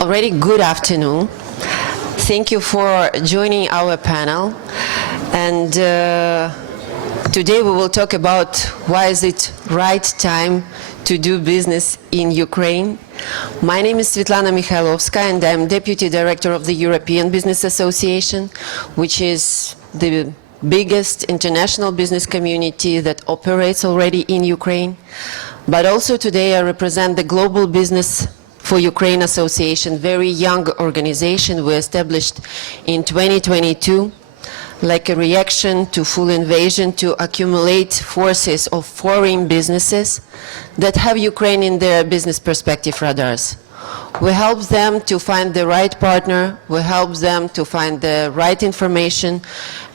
Already good afternoon. Thank you for joining our panel. And today we will talk about why is it right time to do business in Ukraine. My name is Svetlana Mikhailovska and I'm Deputy Director of the European Business Association, which is the biggest international business community that operates already in Ukraine. But also today I represent the Global Business for Ukraine Association, very young organization we established in 2022, like a reaction to full invasion to accumulate forces of foreign businesses that have Ukraine in their business perspective radars. We help them to find the right partner, we help them to find the right information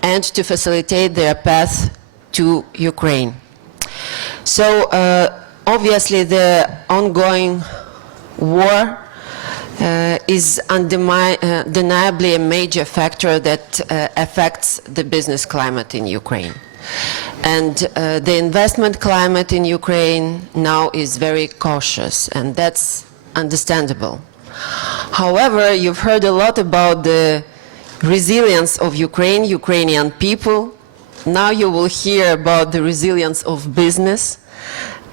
and to facilitate their path to Ukraine. So obviously the ongoing war is undeniably a major factor that affects the business climate in Ukraine. And the investment climate in Ukraine now is very cautious, and that's understandable. However, you've heard a lot about the resilience of Ukraine, Ukrainian people. Now you will hear about the resilience of business.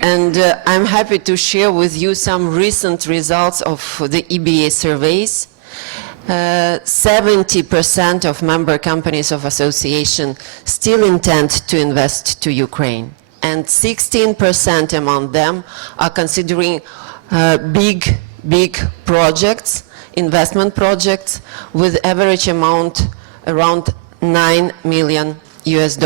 And I'm happy to share with you some recent results of the EBA surveys. 70% of member companies of association still intend to invest to Ukraine. And 16% among them are considering big projects, investment projects, with average amount around $9 million US.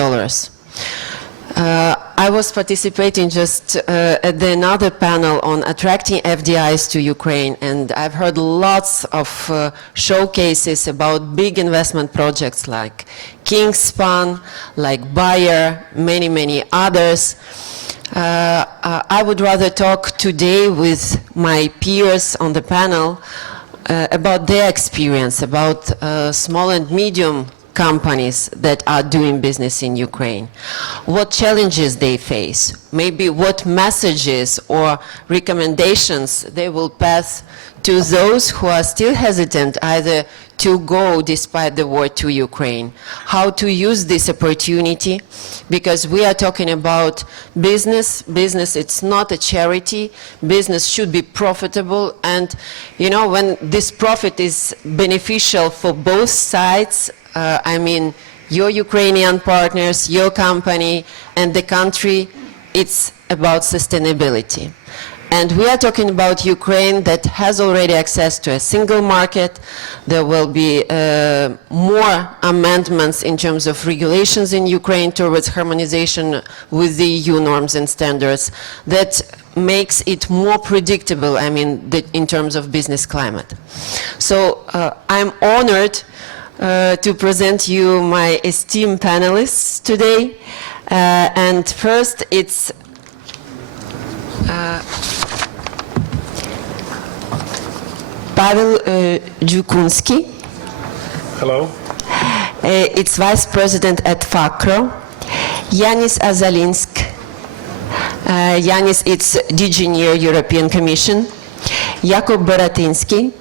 I was participating just at another panel on attracting FDIs to Ukraine, and I've heard lots of showcases about big investment projects like Kingspan, like Bayer, many others. I would rather talk today with my peers on the panel about their experience, about small and medium companies that are doing business in Ukraine, what challenges they face, maybe what messages or recommendations they will pass to those who are still hesitant either to go despite the war to Ukraine, how to use this opportunity, because we are talking about business. Business, it's not a charity. Business should be profitable, and you know, when this profit is beneficial for both sides, I mean, your Ukrainian partners, your company, and the country, it's about sustainability. And we are talking about Ukraine that has already access to a single market. There will be more amendments in terms of regulations in Ukraine towards harmonization with the EU norms and standards that makes it more predictable, I mean, in terms of business climate. So I'm honored to present you my esteemed panelists today. And first, it's Pavel Dziukuński. Hello. It's Vice President at FACRO. Yanis Azalinsk. Yanis, it's DG NEAR European Commission. Jakub Boratyński,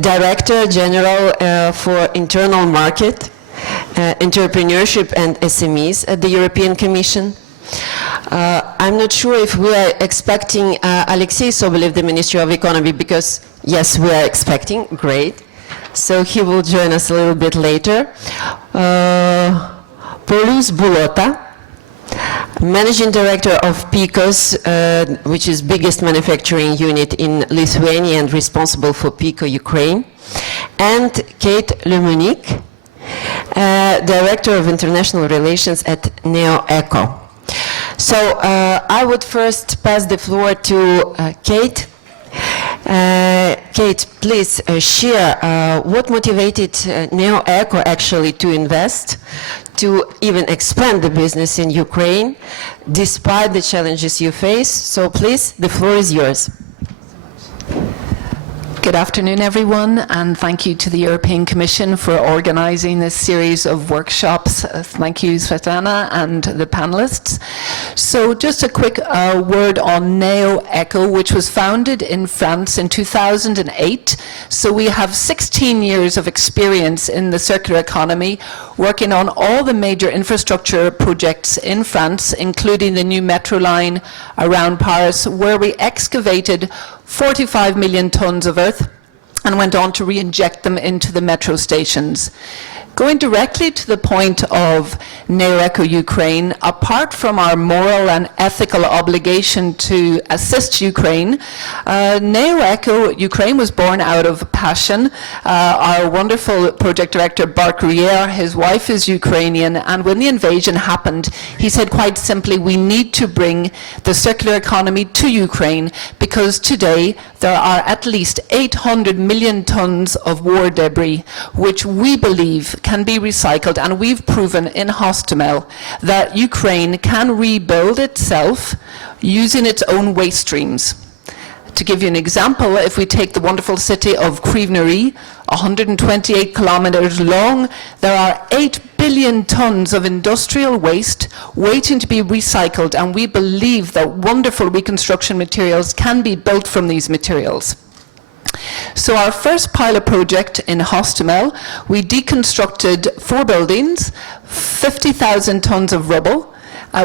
Director General for Internal Market, Entrepreneurship and SMEs at the European Commission. I'm not sure if we are expecting Alexei Sobolev, the Ministry of Economy, because yes, we are expecting, great. So he will join us a little bit later. Paulius Bulota, Managing Director of PICOS, which is biggest manufacturing unit in Lithuania and responsible for PICO Ukraine. And Kate Lemonique, Director of International Relations at NeoEco. So I would first pass the floor to Kate. Kate, please share what motivated NeoEco actually to invest, to even expand the business in Ukraine, despite the challenges you face. So please, the floor is yours. Good afternoon, everyone, and thank you to the European Commission for organising this series of workshops. Thank you, Svetlana, and the panellists. So just a quick word on NeoEco, which was founded in France in 2008. So we have 16 years of experience in the circular economy, working on all the major infrastructure projects in France, including the new metro line around Paris, where we excavated 45 million tons of earth and went on to re-inject them into the metro stations. Going directly to the point of NeoEco Ukraine, apart from our moral and ethical obligation to assist Ukraine, NeoEco Ukraine was born out of passion. Our wonderful project director, Bart Gruyere, his wife is Ukrainian, and when the invasion happened, he said quite simply, we need to bring the circular economy to Ukraine because today there are at least 800 million tons of war debris, which we believe can be recycled, and we've proven in Hostomel that Ukraine can rebuild itself using its own waste streams. To give you an example, if we take the wonderful city of Kryvyi, 128 kilometers long, there are 8 billion tons of industrial waste waiting to be recycled, and we believe that wonderful reconstruction materials can be built from these materials. So our first pilot project in Hostomel, we deconstructed 4 buildings, 50,000 tons of rubble,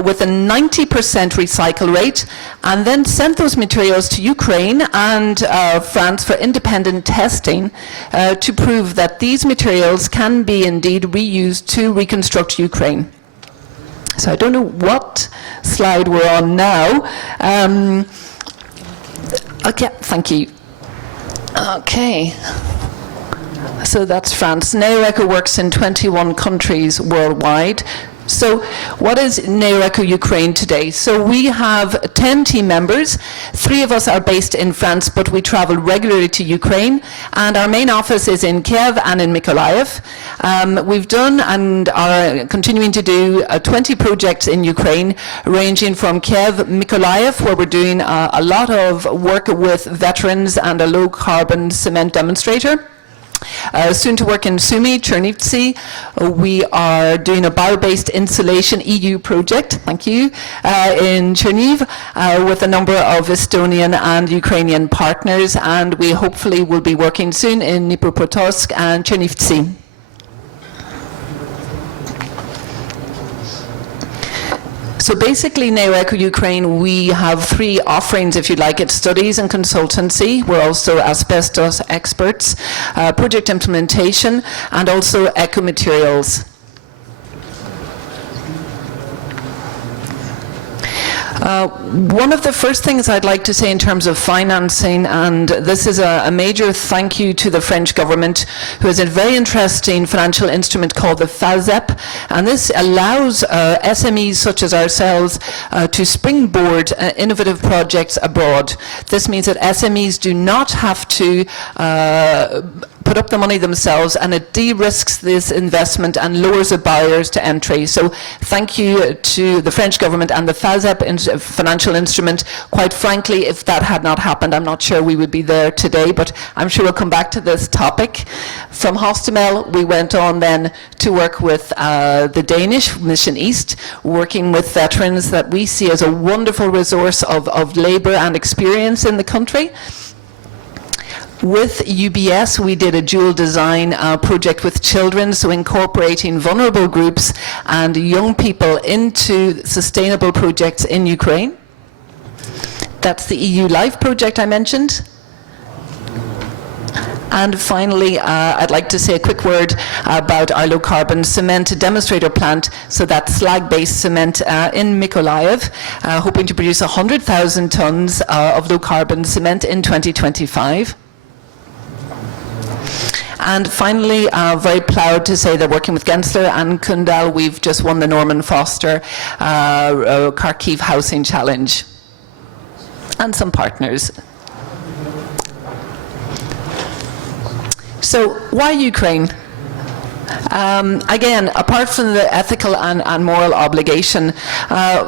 with a 90% recycle rate, and then sent those materials to Ukraine and France for independent testing to prove that these materials can be indeed reused to reconstruct Ukraine. So I don't know what slide we're on now. Okay, thank you. Okay, so that's France. NeoEco works in 21 countries worldwide. So what is NeoEco Ukraine today? So we have 10 team members. 3 of us are based in France, but we travel regularly to Ukraine, and our main office is in Kiev and in Mykolaiv. We've done and are continuing to do 20 projects in Ukraine, ranging from Kiev, Mykolaiv, where we're doing a lot of work with veterans and a low-carbon cement demonstrator. Soon to work in Sumy, Chernivtsi. We are doing a bio-based insulation EU project, thank you, in Cherniv with a number of Estonian and Ukrainian partners, and we hopefully will be working soon in Dnipropetrovsk and Chernivtsi. So basically, NeoEco Ukraine, we have 3 offerings, if you like. It's studies and consultancy. We're also asbestos experts, project implementation, and also eco materials. One of the first things I'd like to say in terms of financing, and this is a major thank you to the French government, who has a very interesting financial instrument called the FASEP, and this allows SMEs such as ourselves to springboard innovative projects abroad. This means that SMEs do not have to put up the money themselves, and it de-risks this investment and lowers the barriers to entry. So thank you to the French government and the FASEP financial instrument. Quite frankly, if that had not happened, I'm not sure we would be there today, but I'm sure we'll come back to this topic. From Hostomel, we went on then to work with the Danish Mission East, working with veterans that we see as a wonderful resource of labour and experience in the country. With UBS, we did a dual design project with children, so incorporating vulnerable groups and young people into sustainable projects in Ukraine. That's the EU Life project I mentioned. And finally, I'd like to say a quick word about our low-carbon cement demonstrator plant. So that's slag-based cement in Mykolaiv, hoping to produce 100,000 tons of low-carbon cement in 2025. And finally, very proud to say that working with Gensler and Kundal, we've just won the Norman Foster Kharkiv Housing Challenge, and some partners. So why Ukraine? Again, apart from the ethical and moral obligation,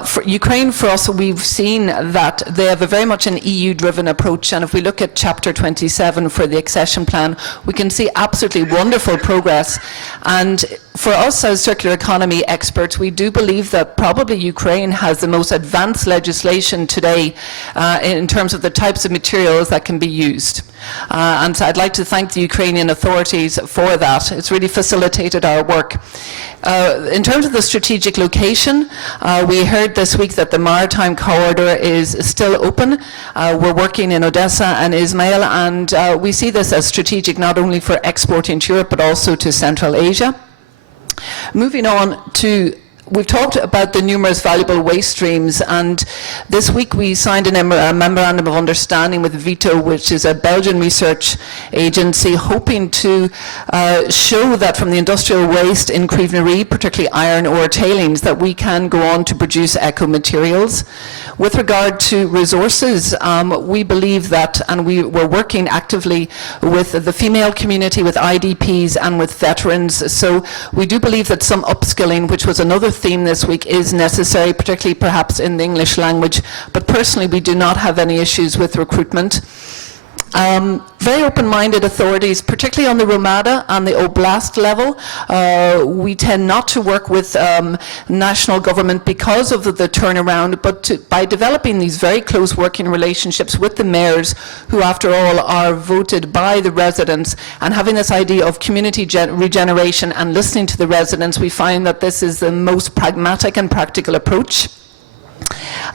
for Ukraine, for us, we've seen that they have a very much an EU-driven approach, and if we look at Chapter 27 for the accession plan, we can see absolutely wonderful progress. And for us as circular economy experts, we do believe that probably Ukraine has the most advanced legislation today in terms of the types of materials that can be used. And so I'd like to thank the Ukrainian authorities for that. It's really facilitated our work. In terms of the strategic location, we heard this week that the maritime corridor is still open. We're working in Odessa and Izmail, and we see this as strategic not only for exporting to Europe but also to Central Asia. Moving on to, we've talked about the numerous valuable waste streams, and this week we signed a memorandum of understanding with Vito, which is a Belgian research agency, hoping to show that from the industrial waste in Crevenary, particularly iron ore tailings, that we can go on to produce eco-materials. With regard to resources, we believe that, and we're working actively with the female community, with IDPs and with veterans, so we do believe that some upskilling, which was another theme this week, is necessary, particularly perhaps in the English language, but personally we do not have any issues with recruitment. Very open-minded authorities, particularly on the Romada and the Oblast level. We tend not to work with national government because of the turnaround, but by developing these very close working relationships with the mayors, who after all are voted by the residents, and having this idea of community regeneration and listening to the residents, we find that this is the most pragmatic and practical approach.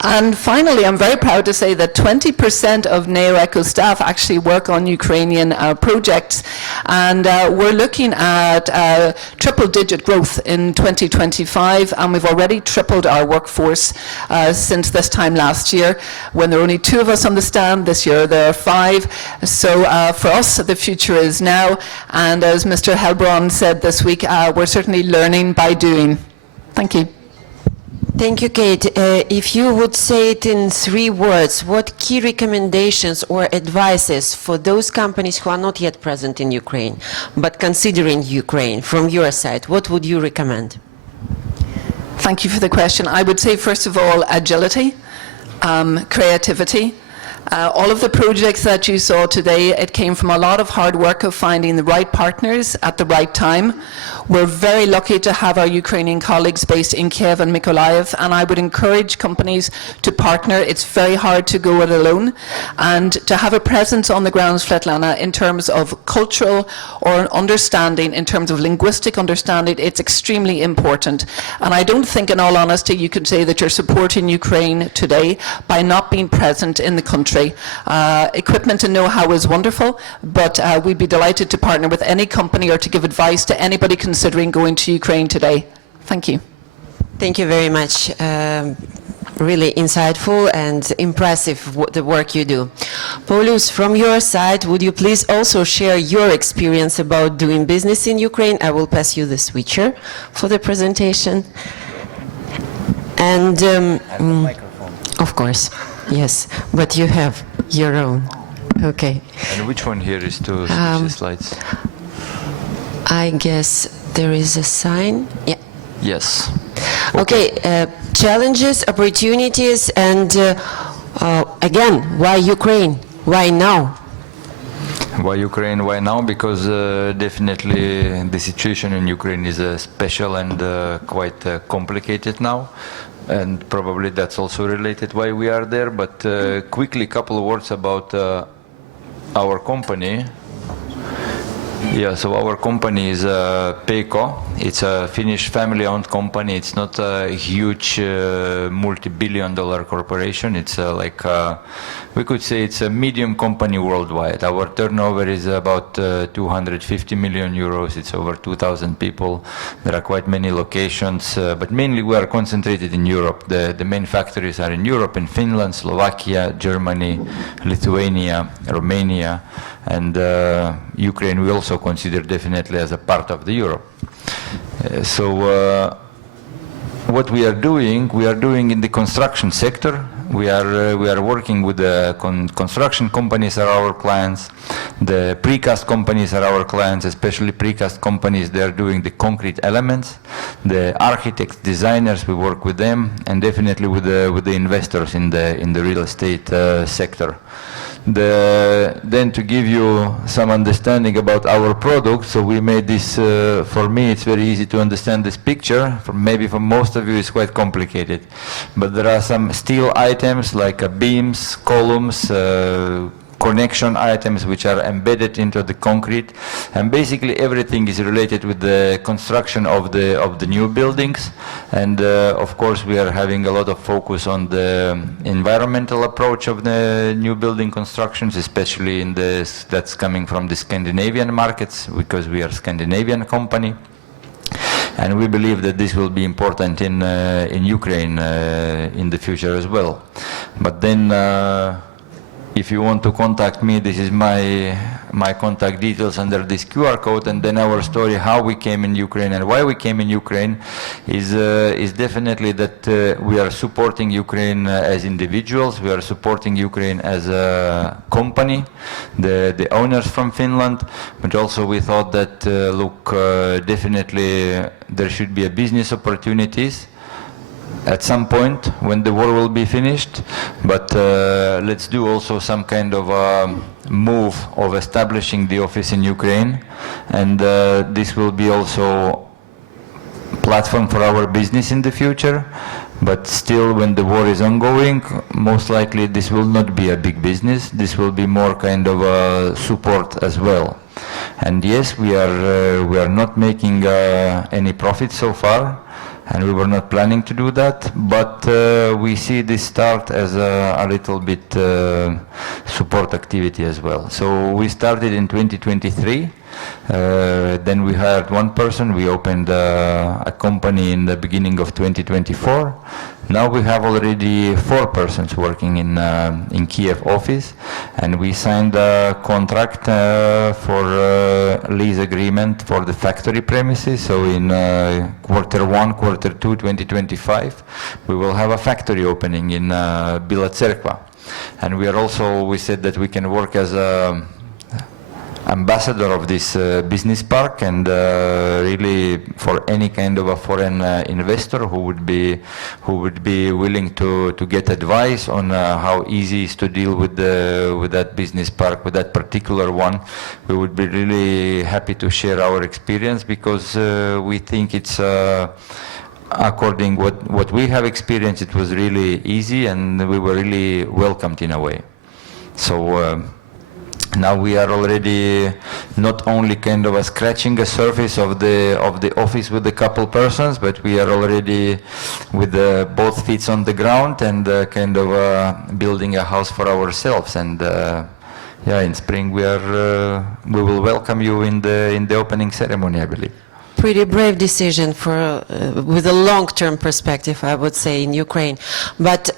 And finally, I'm very proud to say that 20% of NeoEco staff actually work on Ukrainian projects, and we're looking at triple-digit growth in 2025, and we've already tripled our workforce since this time last year. When there were only 2 of us on the stand, this year there are 5. So for us, the future is now, and as Mr. Helbron said this week, we're certainly learning by doing. Thank you. Thank you, Kate. If you would say it in 3 words, what key recommendations or advices for those companies who are not yet present in Ukraine, but considering Ukraine, from your side, what would you recommend? Thank you for the question. I would say, first of all, agility, creativity. All of the projects that you saw today, it came from a lot of hard work of finding the right partners at the right time. We're very lucky to have our Ukrainian colleagues based in Kiev and Mykolaiv, and I would encourage companies to partner. It's very hard to go it alone, and to have a presence on the ground, Svetlana, in terms of cultural or an understanding, in terms of linguistic understanding, it's extremely important. And I don't think, in all honesty, you can say that you're supporting Ukraine today by not being present in the country. Equipment and know-how is wonderful, but we'd be delighted to partner with any company or to give advice to anybody considering going to Ukraine today. Thank you. Thank you very much. Really insightful and impressive the work you do. Paulus, from your side, would you please also share your experience about doing business in Ukraine? I will pass you the switcher for the presentation. And microphone. Of course, yes, but you have your own. Okay. And which one here is to switch the slides? I guess there is a sign. Yeah. Yes. Okay, challenges, opportunities, and again, why Ukraine? Why now? Why Ukraine? Why now? Because definitely the situation in Ukraine is special and quite complicated now. And probably that's also related why we are there. But quickly, a couple of words about our company. Yeah, so our company is Peiko. It's a Finnish family-owned company. It's not a huge multi-billion-dollar corporation. It's like, we could say it's a medium company worldwide. Our turnover is about 250 million euros. It's over 2,000 people. There are quite many locations, but mainly we are concentrated in Europe. The main factories are in Europe, in Finland, Slovakia, Germany, Lithuania, Romania, and Ukraine we also consider definitely as a part of the Europe. So what we are doing in the construction sector. We are working with the construction companies are our clients. The precast companies are our clients, especially precast companies. They are doing the concrete elements. The architects, designers, we work with them, and definitely with the investors in the real estate sector. Then to give you some understanding about our product, so we made this, for me it's very easy to understand this picture, maybe for most of you it's quite complicated, but there are some steel items like beams, columns, connection items which are embedded into the concrete, and basically everything is related with the construction of the new buildings. And of course we are having a lot of focus on the environmental approach of the new building constructions, especially in that's coming from the Scandinavian markets, because we are a Scandinavian company. And we believe that this will be important in Ukraine in the future as well. But then if you want to contact me, this is my contact details under this QR code, and then our story, how we came in Ukraine and why we came in Ukraine, is definitely that we are supporting Ukraine as individuals, we are supporting Ukraine as a company, the owners from Finland, but also we thought that, look, definitely there should be a business opportunities at some point when the war will be finished, but let's do also some kind of move of establishing the office in Ukraine, and this will be also platform for our business in the future. But still, when the war is ongoing, most likely this will not be a big business, this will be more kind of a support as well. And yes, we are not making any profit so far, and we were not planning to do that, but we see this start as a little bit support activity as well. So we started in 2023, then we hired one person, we opened a company in the beginning of 2024. Now we have already 4 persons working in Kiev office, and we signed a contract for lease agreement for the factory premises. So in Q1, Q2 2025, we will have a factory opening in Bila Cerkva. And we said that we can work as a ambassador of this business park, and really for any kind of a foreign investor who would be willing to get advice on how easy it is to deal with that business park, with that particular one, we would be really happy to share our experience, because we think it's according what we have experienced, it was really easy, and we were really welcomed in a way. So now we are already not only kind of scratching a surface of the office with a couple persons, but we are already with both feet on the ground and kind of building a house for ourselves. And yeah, in spring we will welcome you in the opening ceremony, I believe. Pretty brave decision for with a long-term perspective, I would say, in Ukraine. But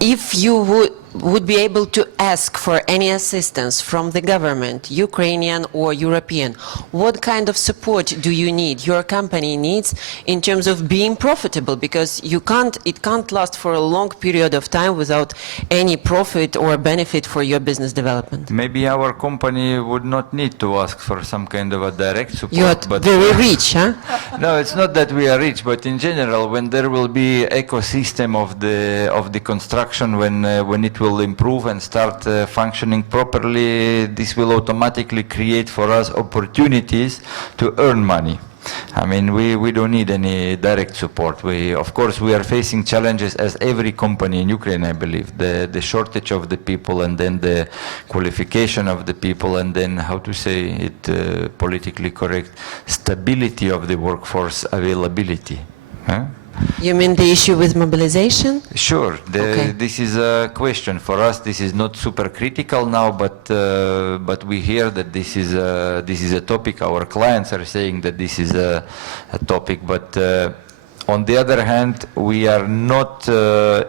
if you would be able to ask for any assistance from the government, Ukrainian or European, what kind of support do you need, your company needs, in terms of being profitable? Because it can't last for a long period of time without any profit or benefit for your business development. Maybe our company would not need to ask for some kind of a direct support. You are but very rich, huh? No, it's not that we are rich, but in general, when there will be ecosystem of the construction, when it will improve and start functioning properly, this will automatically create for us opportunities to earn money. I mean, we don't need any direct support. Of course, we are facing challenges as every company in Ukraine, I believe. The shortage of the people, and then the qualification of the people, and then, how to say it politically correct, stability of the workforce availability. Huh? You mean the issue with mobilization? Sure. Okay. This is a question for us. This is not super critical now, but we hear that this is a topic. Our clients are saying that this is a topic. But on the other hand, we are not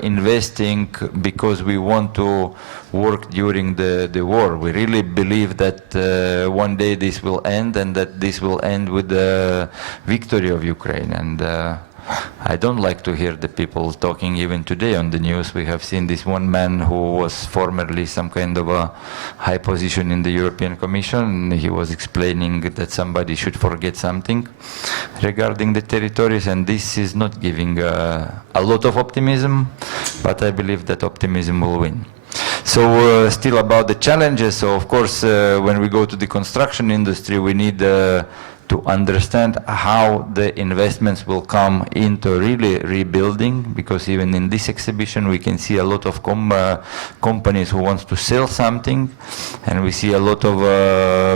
investing because we want to work during the war. We really believe that one day this will end, and that this will end with the victory of Ukraine. And I don't like to hear the people talking. Even today on the news we have seen this one man who was formerly some kind of a high position in the European Commission. He was explaining that somebody should forget something regarding the territories, and this is not giving a lot of optimism, but I believe that optimism will win. So still about the challenges, so of course when we go to the construction industry we need to understand how the investments will come into really rebuilding, because even in this exhibition we can see a lot of companies who wants to sell something, and we see a lot of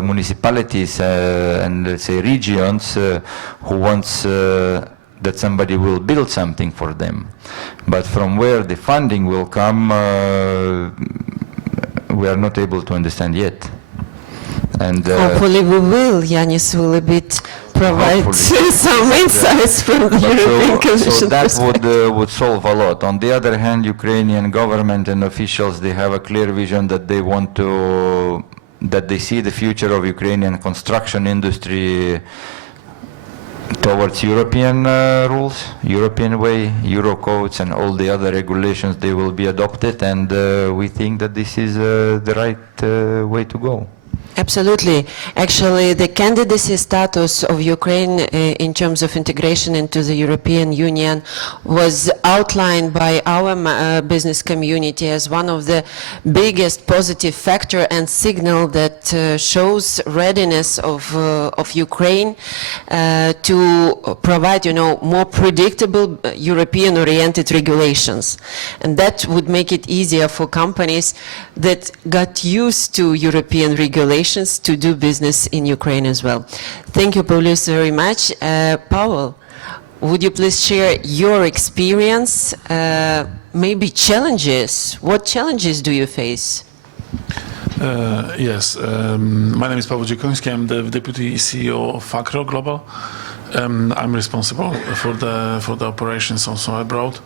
municipalities and let's say regions who wants that somebody will build something for them. But from where the funding will come, we are not able to understand yet. And Hopefully we will. Yanis will a bit provide some insights from the European Commission. So that would solve a lot. On the other hand, Ukrainian government and officials, they have a clear vision that they want to, that they see the future of Ukrainian construction industry towards European rules, European way, Euro codes and all the other regulations, they will be adopted, and we think that this is the right way to go. Absolutely. Actually, the candidacy status of Ukraine in terms of integration into the European Union was outlined by our business community as one of the biggest positive factor and signal that shows readiness of Ukraine to provide, more predictable European-oriented regulations. And that would make it easier for companies that got used to European regulations to do business in Ukraine as well. Thank you, Paulius, very much. Paul, would you please share your experience, maybe challenges? What challenges do you face? Yes, my name is Paweł Dziekoński. I'm the Deputy CEO of Facro Global. I'm responsible for the operations also abroad.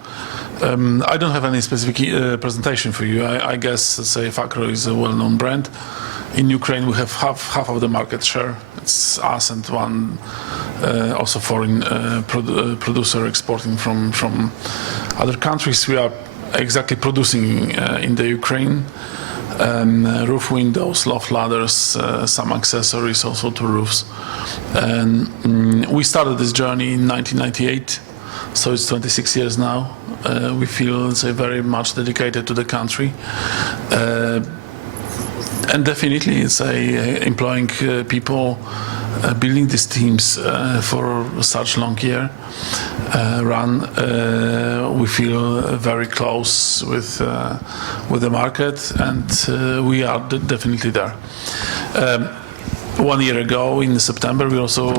I don't have any specific presentation for you. I guess, let's say, Facro is a well-known brand. In Ukraine, we have half of the market share. It's us and one also foreign producer exporting from other countries. We are exactly producing in the Ukraine roof windows, loft ladders, some accessories also to roofs. And we started this journey in 1998, so it's 26 years now. We feel, let's say, very much dedicated to the country. And definitely, it's employing people, building these teams for such long year run. We feel very close with the market, and we are definitely there. 1 year ago, in September, we also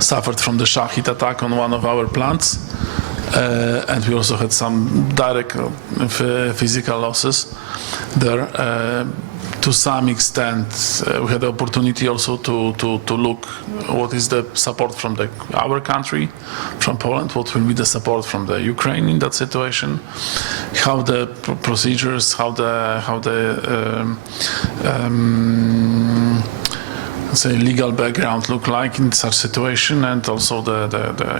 suffered from the Shahid attack on one of our plants. And we also had some direct physical losses there. To some extent, we had the opportunity also to look what is the support from our country, from Poland, what will be the support from the Ukraine in that situation, how the procedures, how the say legal background look like in such situation, and also the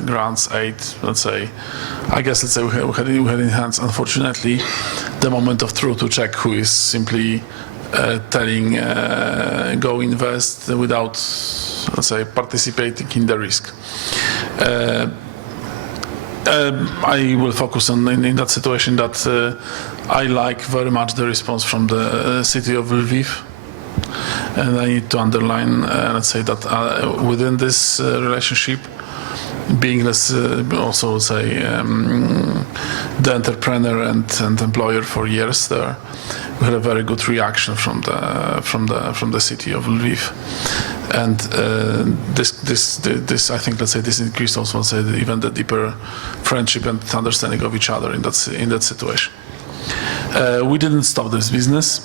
grants aid. Let's say, I guess, let's say we had in hands, unfortunately, the moment of truth to check who is simply telling go invest without, let's say, participating in the risk. I will focus on in that situation that I like very much the response from the city of Lviv. And I need to underline, let's say, that within this relationship, being also, say, the entrepreneur and employer for years there, we had a very good reaction from the city of Lviv, and this I think, let's say, this increased also, let's say, even the deeper friendship and understanding of each other in that situation. We didn't stop this business.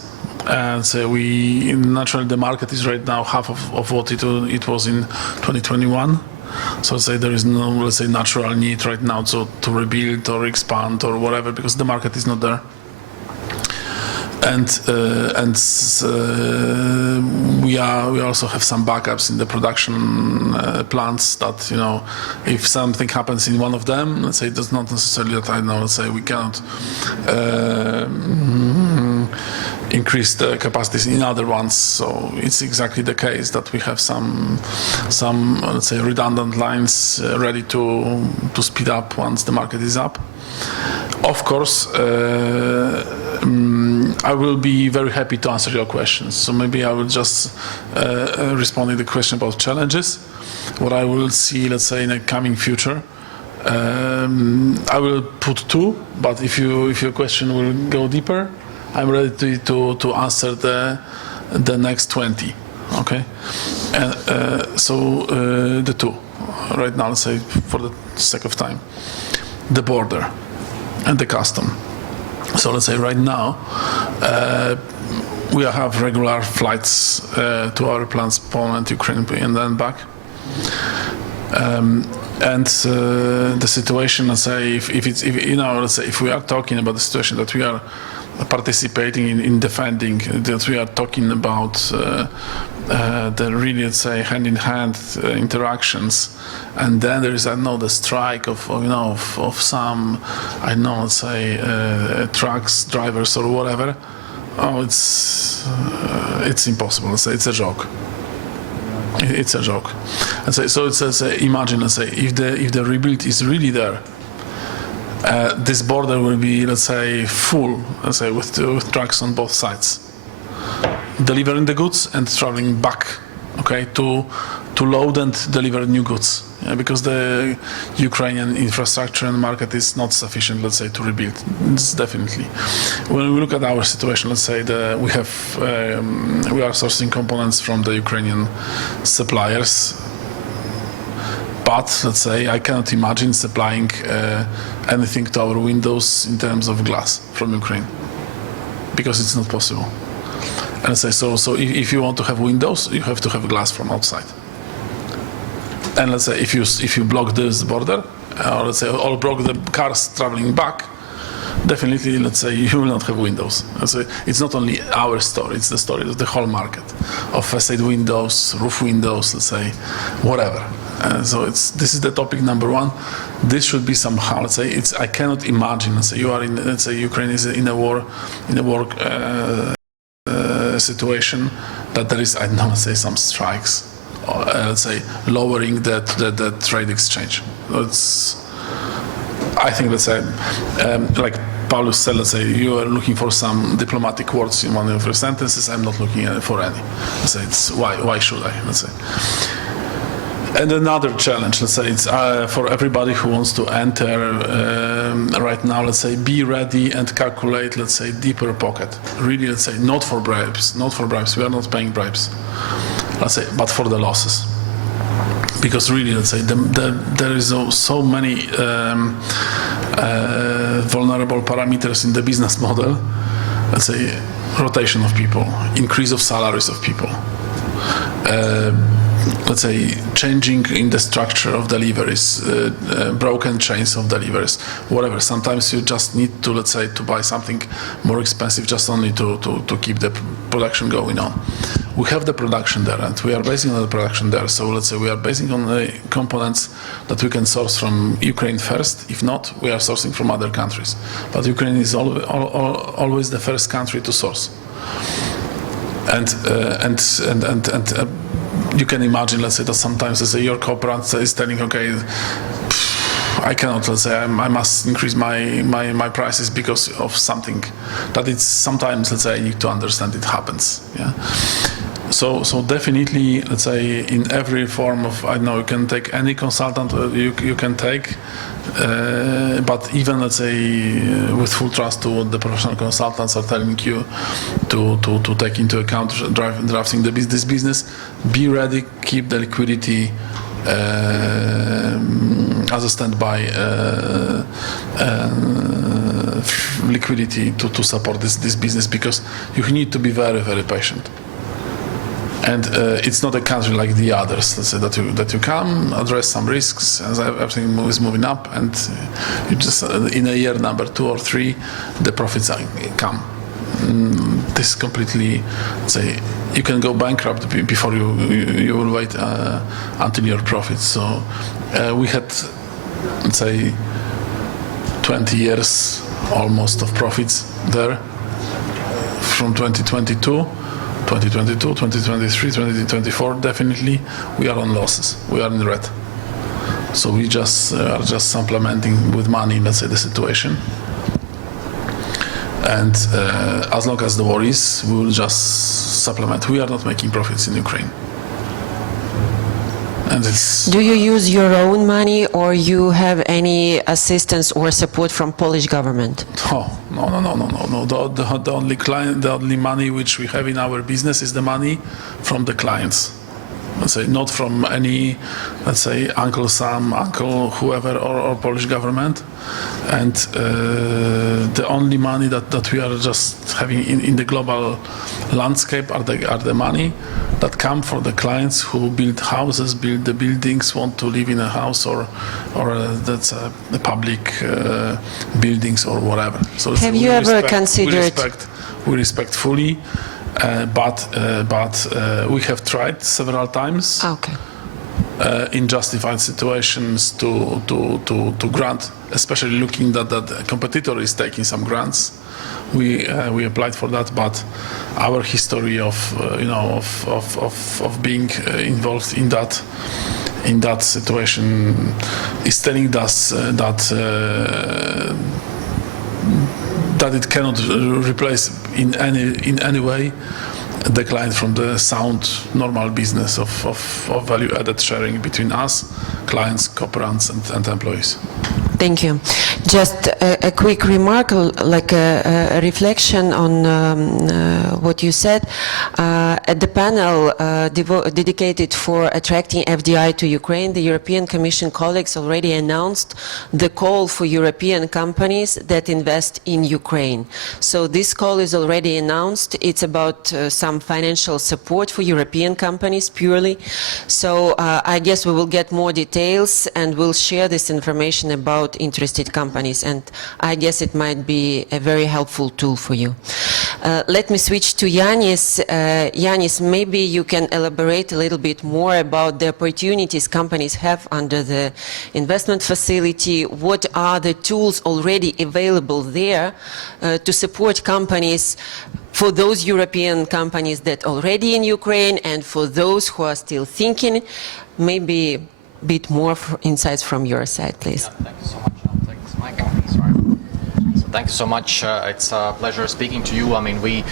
And so naturally the market is right now half of what it was in 2021. So say there is no, let's say, natural need right now to rebuild or expand or whatever, because the market is not there. we also have some backups in the production plants that, you know, if something happens in one of them, let's say, it does not necessarily that, I know, let's say we cannot increase the capacities in other ones. So it's exactly the case that we have some let's say redundant lines ready to speed up once the market is up. Of course, I will be very happy to answer your questions. So maybe I will just respond to the question about challenges. What I will see, let's say, in the coming future. I will put 2, but if your question will go deeper, I'm ready to answer the next 20. Okay, and so the 2 right now, let's say, for the sake of time, the border and the custom. So let's say right now we have regular flights to our plants, Poland, Ukraine, and then back. And the situation, let's say, let's say, if we are talking about the situation that we are participating in defending, that we are talking about the really, let's say, hand-in-hand interactions, and then there is, I don't know, the strike of some, I don't know, let's say, trucks drivers or whatever. Oh, it's impossible. Let's say it's a joke. It's a joke. And so it's imagine, let's say, if the rebuild is really there, this border will be, let's say, full, let's say, with trucks on both sides, delivering the goods and traveling back, okay, to load and deliver new goods, because the Ukrainian infrastructure and market is not sufficient, let's say, to rebuild. It's definitely. When we look at our situation, let's say we are sourcing components from the Ukrainian suppliers, but let's say I cannot imagine supplying anything to our windows in terms of glass from Ukraine, because it's not possible. And let's say so if you want to have windows, you have to have glass from outside. And let's say if you block this border, or let's say or block the cars traveling back, definitely, let's say, you will not have windows. Let's say it's not only our story; it's the story of the whole market of facade windows, roof windows, let's say, whatever. So this is the topic number 1. This should be somehow, let's say, I cannot imagine. Let's say you are in, let's say, Ukraine is in a war situation that there is, I don't know, let's say, some strikes. Let's say lowering the trade exchange. I think, let's say, like Paulus said, let's say, you are looking for some diplomatic words in one of your sentences. I'm not looking for any. Let's say it's why should I? Let's say. And another challenge, let's say, it's for everybody who wants to enter right now, let's say, be ready and calculate, let's say, deeper pocket. Really, let's say, not for bribes. We are not paying bribes. Let's say, but for the losses. Because really, let's say, there is so many vulnerable parameters in the business model. Let's say, rotation of people, increase of salaries of people. Let's say, changing in the structure of deliveries, broken chains of deliveries, whatever. Sometimes you just need to, let's say, to buy something more expensive just only to keep the production going on. We have the production there, and we are basing on the production there. So let's say we are basing on the components that we can source from Ukraine first. If not, we are sourcing from other countries. But Ukraine is always the first country to source. And you can imagine, let's say, that sometimes, let's say, your corporate is telling, okay, I cannot, let's say, I must increase my prices because of something that it's sometimes, let's say, I need to understand it happens. Yeah. So definitely, let's say, in every form of, I don't know, you can take any consultant you can take, but even, let's say, with full trust to what the professional consultants are telling you to take into account drafting this business, be ready, keep the liquidity as a standby liquidity to support this business, because you need to be very, very patient. And it's not a country like the others, let's say, that you come, address some risks, as everything is moving up, and you just, in a year number 2 or 3, the profits come. this is completely, say, you can go bankrupt before you will wait until your profits. So we had, let's say, 20 years almost of profits there from 2022, 2023, 2024. Definitely, we are on losses. We are in red. So we just are just supplementing with money, let's say, the situation. And as long as the war is, we will just supplement. We are not making profits in Ukraine. And it's, Do you use your own money, or you have any assistance or support from Polish government? oh, no. The only money which we have in our business is the money from the clients. Let's say not from any, let's say, Uncle Sam, Uncle whoever, or Polish government. And the only money that we are just having in the global landscape are the money that come from the clients who build houses, build the buildings, want to live in a house, or that's the public buildings or whatever. So Have you ever considered? We respect fully. But we have tried several times Okay. in justified situations to grant, especially looking that the competitor is taking some grants. We applied for that, but our history of being involved in that situation is telling us that it cannot replace in any way the client from the sound normal business of value-added sharing between us, clients, cooperants, and employees. Thank you. Just a quick remark, like a reflection on what you said. At the panel dedicated for attracting FDI to Ukraine, the European Commission colleagues already announced the call for European companies that invest in Ukraine. So this call is already announced. It's about some financial support for European companies purely. So I guess we will get more details, and we'll share this information about interested companies, and I guess it might be a very helpful tool for you. Let me switch to Yanis. Yanis, maybe you can elaborate a little bit more about the opportunities companies have under the investment facility. What are the tools already available there to support companies, for those European companies that are already in Ukraine, and for those who are still thinking? Maybe bit more insights from your side, please. Yeah, thank you so much. I'll take this mic off. Sorry. So thank you so much. It's a pleasure speaking to you. I mean, we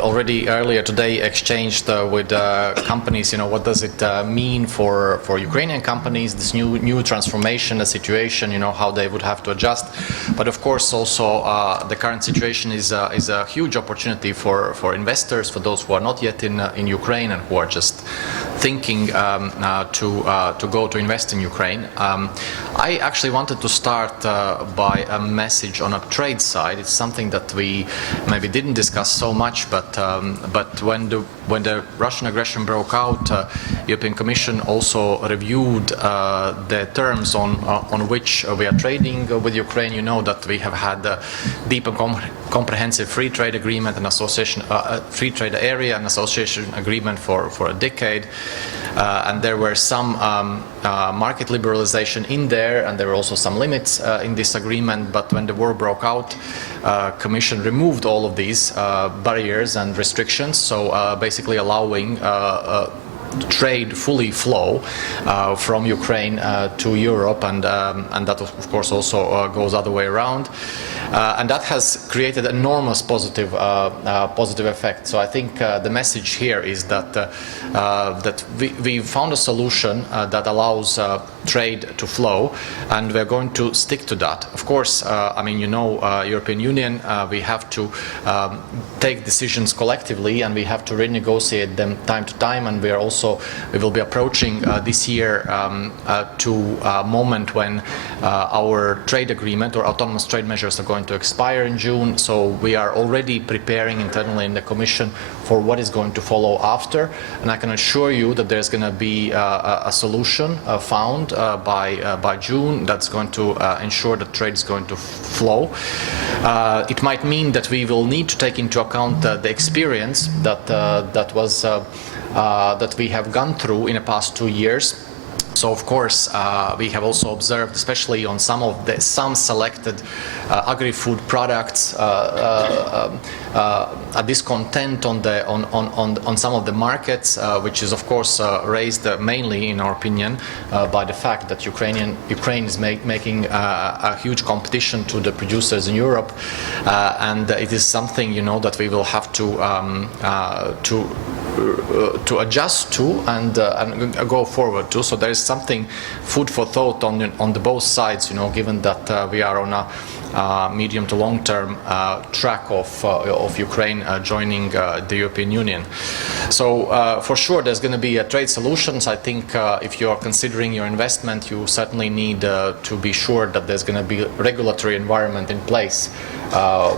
already earlier today exchanged with companies. You know, what does it mean for Ukrainian companies? This new transformation, the situation. You know, how they would have to adjust. But of course, also the current situation is a huge opportunity for investors, for those who are not yet in Ukraine and who are just thinking to go to invest in Ukraine. I actually wanted to start by a message on a trade side. It's something that we maybe didn't discuss so much, but when the Russian aggression broke out, European Commission also reviewed the terms on which we are trading with Ukraine. You know that we have had a deep and comprehensive free trade agreement, an association, free trade area, an association agreement for a decade. And there were some market liberalization in there, and there were also some limits in this agreement. But when the war broke out, Commission removed all of these barriers and restrictions, so basically allowing trade fully flow from Ukraine to Europe, and that of course also goes other way around. And that has created enormous positive effect. So I think the message here is that we found a solution that allows trade to flow, and we're going to stick to that. Of course, I mean, you know, European Union, we have to take decisions collectively, and we have to renegotiate them time to time, and we are also also we will be approaching this year to a moment when our trade agreement or autonomous trade measures are going to expire in June. So we are already preparing internally in the Commission for what is going to follow after. And I can assure you that there's going to be a solution found by June that's going to ensure that trade is going to flow. It might mean that we will need to take into account the experience that we have gone through in the past 2 years. So of course, we have also observed, especially on some selected agri-food products, a discontent on some of the markets, which is of course raised mainly, in our opinion, by the fact that Ukraine is making a huge competition to the producers in Europe, and it is something, you know, that we will have to adjust to and go forward to. So there is something food for thought on the both sides, you know, given that we are on a medium to long-term track of Ukraine joining the European Union. So for sure there's going to be trade solutions. I think if you are considering your investment, you certainly need to be sure that there's going to be a regulatory environment in place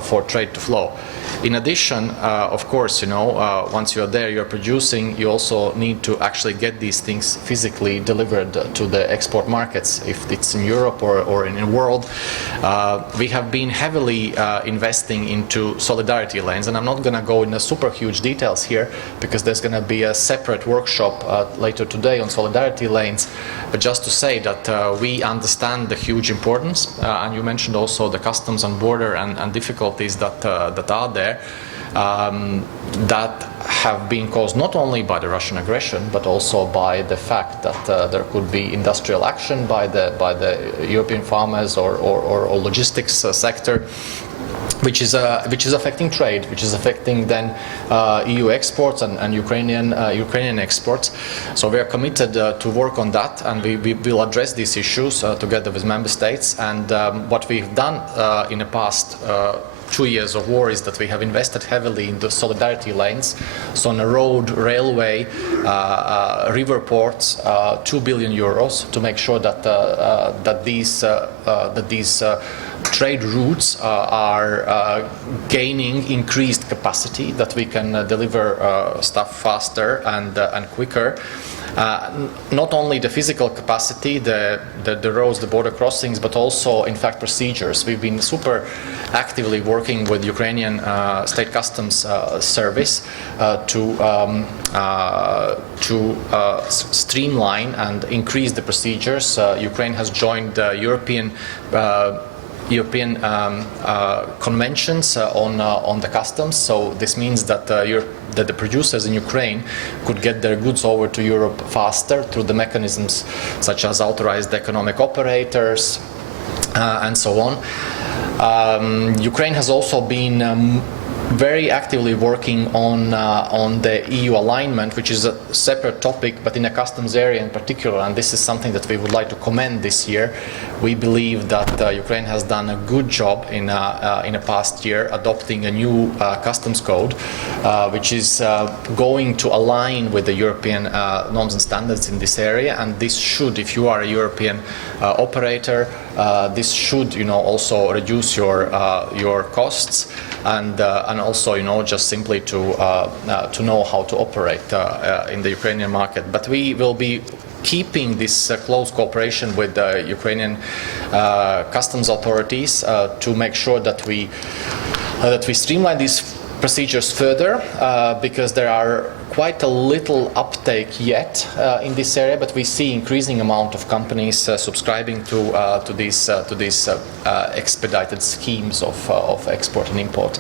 for trade to flow. In addition, of course, you know, once you're there, you're producing, you also need to actually get these things physically delivered to the export markets, if it's in Europe or in the world. We have been heavily investing into solidarity lanes, and I'm not going to go into super huge details here because there's going to be a separate workshop later today on solidarity lanes. But just to say that we understand the huge importance, and you mentioned also the customs and border and difficulties that are there, that have been caused not only by the Russian aggression, but also by the fact that there could be industrial action by the European farmers or logistics sector, which is affecting trade, which is affecting then EU exports and Ukrainian exports. So we are committed to work on that, and we will address these issues together with member states. And what we've done in the past 2 years of war is that we have invested heavily in the solidarity lanes, so on the road, railway, river ports, 2 billion euros to make sure that these trade routes are gaining increased capacity, that we can deliver stuff faster and quicker. Not only the physical capacity, the roads, the border crossings, but also, in fact, procedures. We've been super actively working with Ukrainian State Customs Service to streamline and increase the procedures. Ukraine has joined the European conventions on the customs, so this means that the producers in Ukraine could get their goods over to Europe faster through the mechanisms such as authorized economic operators and so on. Ukraine has also been very actively working on the EU alignment, which is a separate topic, but in the customs area in particular, and this is something that we would like to commend this year. We believe that Ukraine has done a good job in the past year adopting a new customs code, which is going to align with the European norms and standards in this area, and this should, if you are a European operator, this should, you know, also reduce your costs. And also, you know, just simply to know how to operate in the Ukrainian market. But we will be keeping this close cooperation with the Ukrainian customs authorities to make sure that we streamline these procedures further, because there are quite a little uptake yet in this area, but we see increasing amount of companies subscribing to these expedited schemes of export and import.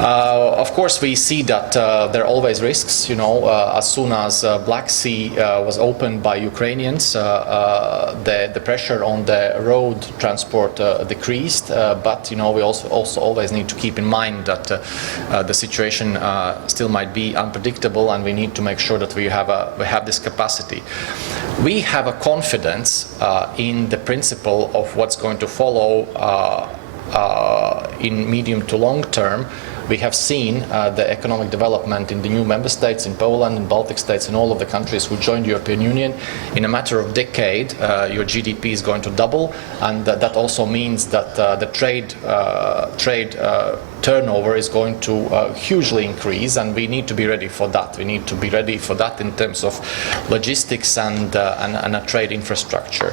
Of course, we see that there are always risks. You know, as soon as Black Sea was opened by Ukrainians, the pressure on the road transport decreased. But you know, we also always need to keep in mind that the situation still might be unpredictable, and we need to make sure that we have this capacity. We have a confidence in the principle of what's going to follow in medium to long term we have seen the economic development in the new member states, in Poland, in Baltic states, in all of the countries who joined the European Union. In a matter of decade, your GDP is going to double, and that also means that the trade turnover is going to hugely increase, and we need to be ready for that. We need to be ready for that in terms of logistics and a trade infrastructure.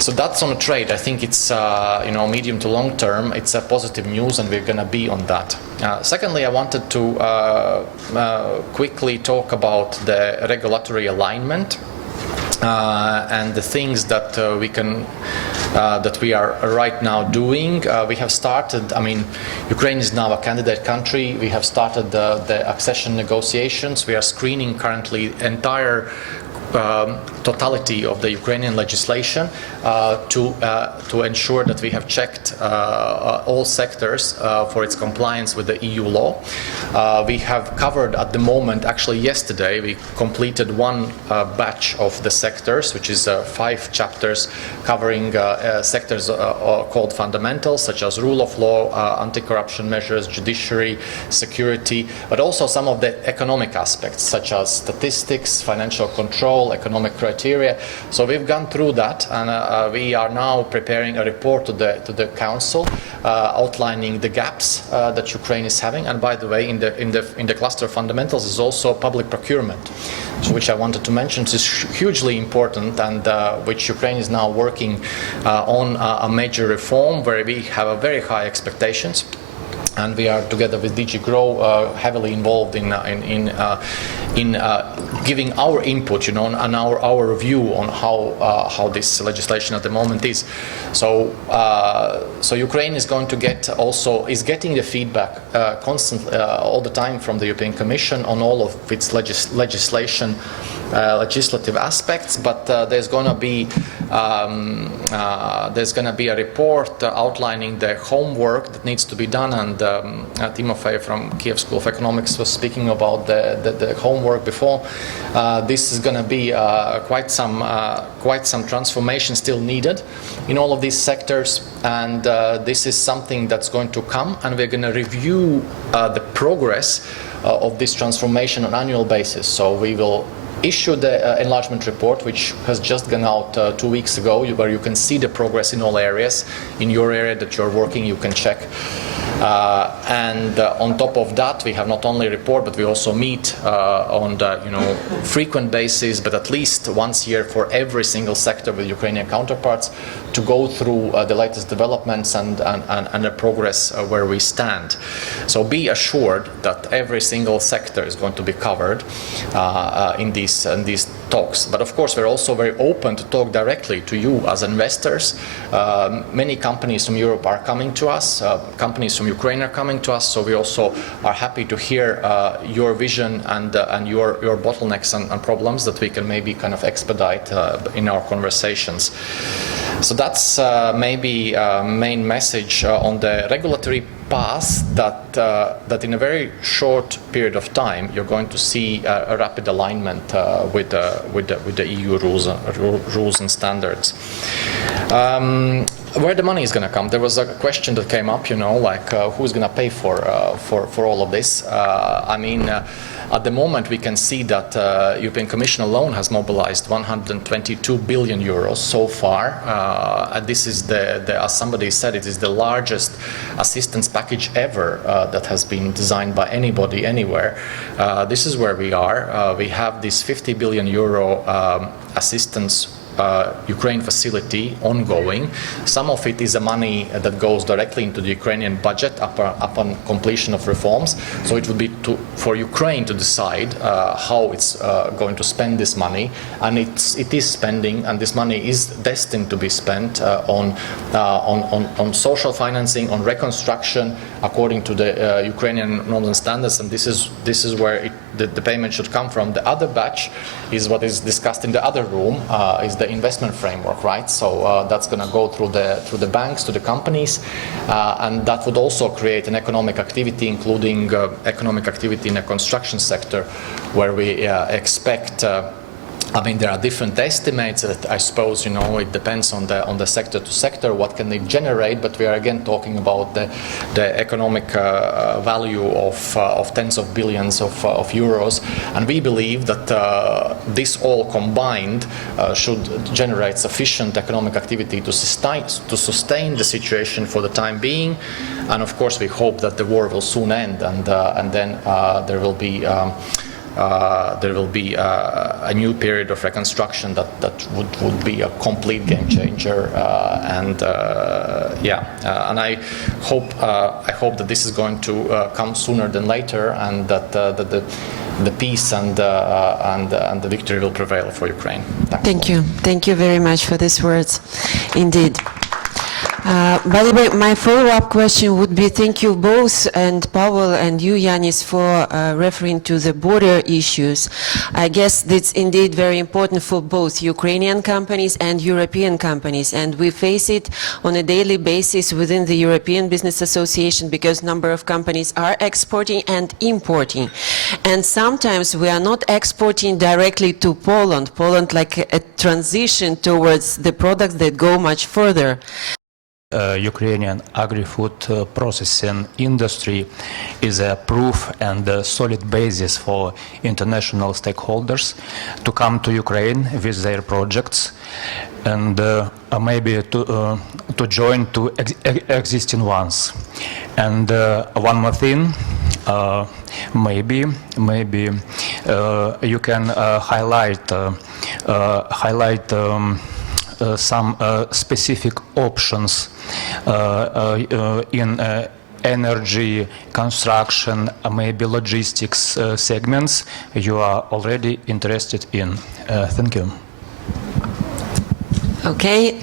So that's on trade. I think it's medium to long term, it's a positive news, and we're going to be on that. Secondly, I wanted to quickly talk about the regulatory alignment. And the things that we are right now doing. We have started, Ukraine is now a candidate country. We have started the accession negotiations. We are screening currently entire totality of the Ukrainian legislation to ensure that we have checked all sectors for its compliance with the EU law. We have covered at the moment, actually yesterday, we completed one batch of the sectors, which is 5 chapters covering sectors called fundamentals, such as rule of law, anti-corruption measures, judiciary, security, but also some of the economic aspects, such as statistics, financial control, economic criteria. So we've gone through that, and we are now preparing a report to the Council outlining the gaps that Ukraine is having. And by the way, in the cluster of fundamentals is also public procurement, which I wanted to mention. This is hugely important, and which Ukraine is now working on a major reform where we have very high expectations. And we are, together with DG GROW, heavily involved in giving our input, and our view on how this legislation at the moment is. So Ukraine is going to is getting the feedback constantly, all the time from the European Commission on all of its legislative aspects, but there's going to be a report outlining the homework that needs to be done, and Timofey from Kiev School of Economics was speaking about the homework before. This is going to be quite some transformation still needed in all of these sectors, and this is something that's going to come, and we're going to review the progress of this transformation on an annual basis. So we will issue the enlargement report, which has just gone out 2 weeks ago, where you can see the progress in all areas. In your area that you're working, you can check. And on top of that, we have not only a report, but we also meet on the frequent basis, but at least once a year for every single sector with Ukrainian counterparts to go through the latest developments and the progress where we stand. So be assured that every single sector is going to be covered in these talks. But of course, we're also very open to talk directly to you as investors. Many companies from Europe are coming to us. Companies from Ukraine are coming to us. So we also are happy to hear your vision and your bottlenecks and problems that we can maybe kind of expedite in our conversations. So that's maybe main message on the regulatory path, that in a very short period of time you're going to see a rapid alignment with the EU rules and standards. Where the money is going to come? There was a question that came up, who's going to pay for all of this? At the moment, we can see that European Commission alone has mobilized 122 billion euros so far. And this is as somebody said, it is the largest assistance package ever that has been designed by anybody anywhere. This is where we are. We have this 50 billion euro assistance Ukraine facility ongoing. Some of it is the money that goes directly into the Ukrainian budget upon completion of reforms. So it would be for Ukraine to decide how it's going to spend this money, and it is spending, and this money is destined to be spent on social financing, on reconstruction according to the Ukrainian norms and standards, and this is where the payment should come from. The other batch is what is discussed in the other room, is the investment framework, right? So that's going to go through the banks to the companies, and that would also create an economic activity, including economic activity in the construction sector, where we expect I mean, there are different estimates that I suppose, it depends on the sector to sector, what can they generate, but we are again talking about the economic value of tens of billions of euros, and we believe that this all combined should generate sufficient economic activity to sustain the situation for the time being, and of course we hope that the war will soon end, and then there will be a new period of reconstruction that would be a complete game changer, and I hope that this is going to come sooner than later, and that the peace and the victory will prevail for Ukraine. Thank you very much for these words, indeed. By the way, my follow-up question would be, thank you both, and Pavel and you, Yanis, for referring to the border issues. I guess that's indeed very important for both Ukrainian companies and European companies, and we face it on a daily basis within the European Business Association, because number of companies are exporting and importing. And sometimes we are not exporting directly to Poland. Poland like a transition towards the products that go much further. Ukrainian agri-food processing industry is a proof and a solid basis for international stakeholders to come to Ukraine with their projects and maybe to join to existing ones. And one more thing, maybe you can highlight some specific options in energy, construction, maybe logistics segments you are already interested in. Thank you. Okay,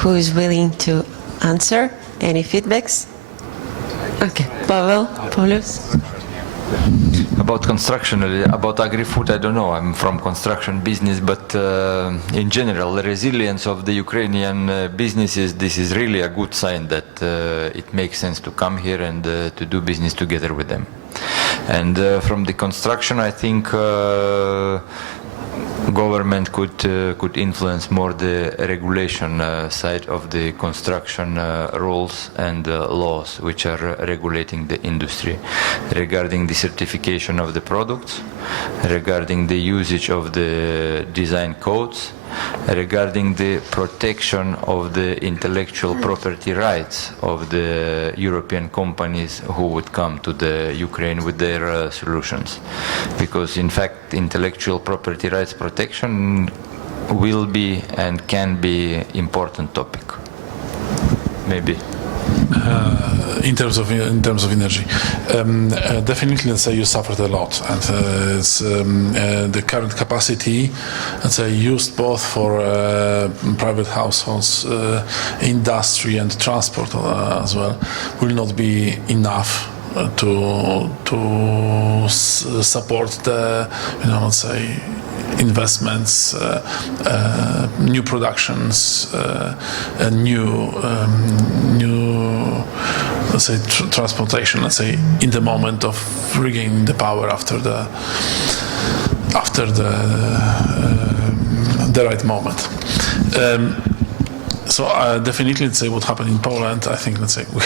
who is willing to answer? Any feedbacks? Okay, Pavel, Paulus. About construction, about agri-food, I don't know. I'm from construction business, but in general, the resilience of the Ukrainian businesses, this is really a good sign that it makes sense to come here and to do business together with them. And from the construction, I think government could influence more the regulation side of the construction rules and laws which are regulating the industry, regarding the certification of the products, regarding the usage of the design codes, regarding the protection of the intellectual property rights of the European companies who would come to the Ukraine with their solutions. Because in fact, intellectual property rights protection will be and can be important topic. Maybe. In terms of energy, definitely, let's say you suffered a lot, and it's the current capacity, let's say, used both for private households, industry, and transport as well, will not be enough to support the, let's say, investments, new productions, and new let's say transportation, let's say, in the moment of regaining the power after the right moment. So definitely, let's say, what happened in Poland, I think, let's say, we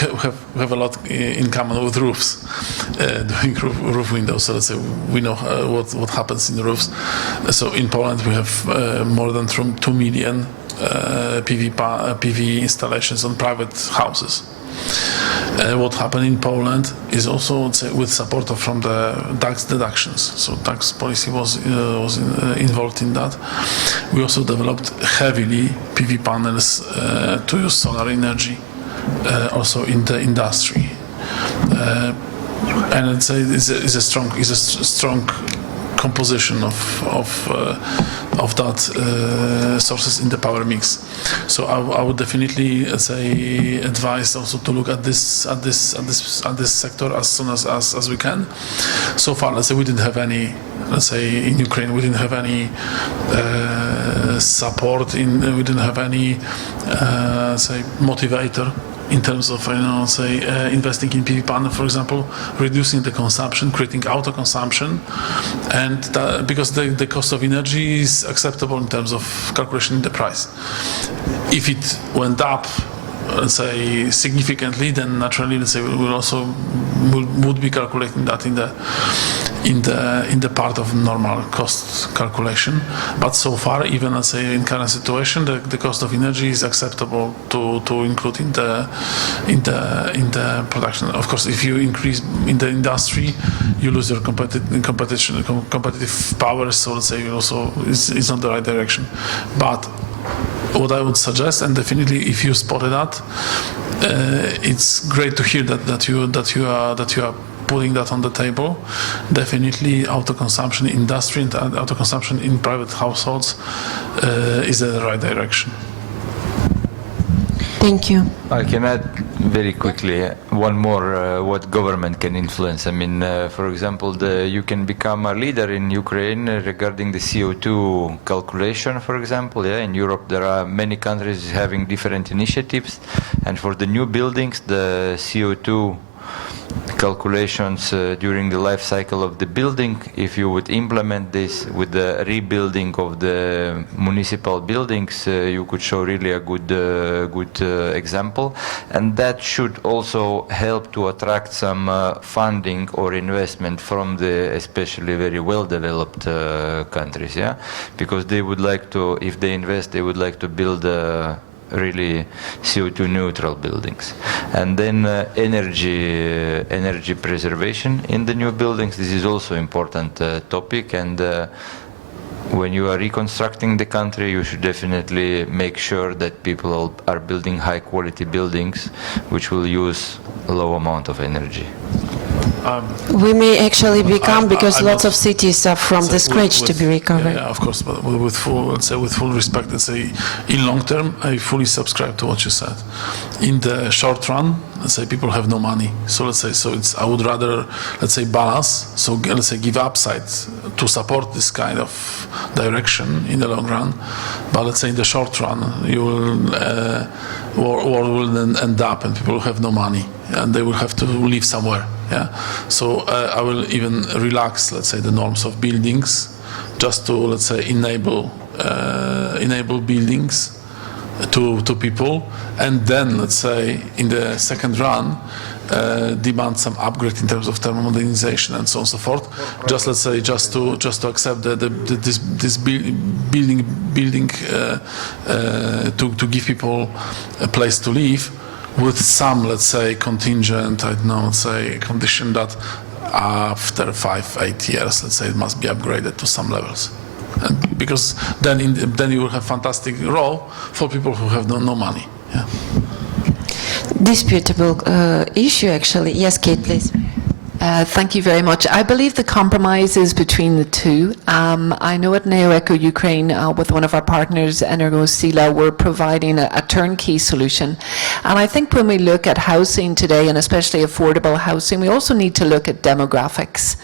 have a lot in common with roofs, doing roof windows. So let's say we know what happens in the roofs. So in Poland, we have more than 2 million PV installations on private houses. What happened in Poland is also, let's say, with support from the tax deductions. So tax policy was involved in that. We also developed heavily PV panels to use solar energy, also in the industry. And let's say is a strong composition of that sources in the power mix. So I would definitely say advise also to look at this sector as soon as we can. So far, let's say we didn't have any. Let's say in Ukraine we didn't have any support. We didn't have any say motivator in terms of, say, investing in PV panel, for example, reducing the consumption, creating auto-consumption, and because the cost of energy is acceptable in terms of calculation in the price. If it went up, let's say, significantly, then naturally, let's say, we also would be calculating that in the part of normal cost calculation. But so far, even, let's say, in current situation, the cost of energy is acceptable to include in the production. Of course, if you increase in the industry, you lose your competitive power. So let's say, also it's not the right direction. But what I would suggest, and definitely if you spotted that, it's great to hear that you are putting that on the table. Definitely, autoconsumption in industry and autoconsumption in private households is the right direction. Thank you. I can add very quickly one more what government can influence. I mean, for example, you can become a leader in Ukraine regarding the CO2 calculation, for example. Yeah, in Europe there are many countries having different initiatives, and for the new buildings, the CO2 calculations during the life cycle of the building, if you would implement this with the rebuilding of the municipal buildings, you could show really a good example, and that should also help to attract some funding or investment from the especially very well developed countries, yeah, because they would like to, if they invest, they would like to build really CO2 neutral buildings. And then energy preservation in the new buildings, this is also important topic, and when you are reconstructing the country, you should definitely make sure that people are building high quality buildings which will use a low amount of energy. We may actually become, because lots of cities are from the scratch to be recovered. Yeah, of course, but with full, let's say, with full respect, let's say, in long term, I fully subscribe to what you said. In the short run, let's say, people have no money. So let's say, I would rather, let's say, balance. So let's say, give upside to support this kind of direction in the long run. But let's say, in the short run, you will, war will then end up, and people will have no money, and they will have to live somewhere. Yeah, so I will even relax, let's say, the norms of buildings, just to, let's say, enable buildings to people, and then, let's say, in the second run, demand some upgrade in terms of thermomodernization and so on and so forth. Just, let's say, just to accept this building to give people a place to live, with some, let's say, contingent, I don't know, let's say, condition that after 5-8 years, let's say, it must be upgraded to some levels. And because then you will have fantastic role for people who have no money. Yeah. Disputable issue, actually. Yes, Kate, please. Thank you very much. I believe the compromise is between the two. I know at NeoEco Ukraine, with one of our partners, Energosila, we're providing a turnkey solution. And I think when we look at housing today, and especially affordable housing, we also need to look at demographics.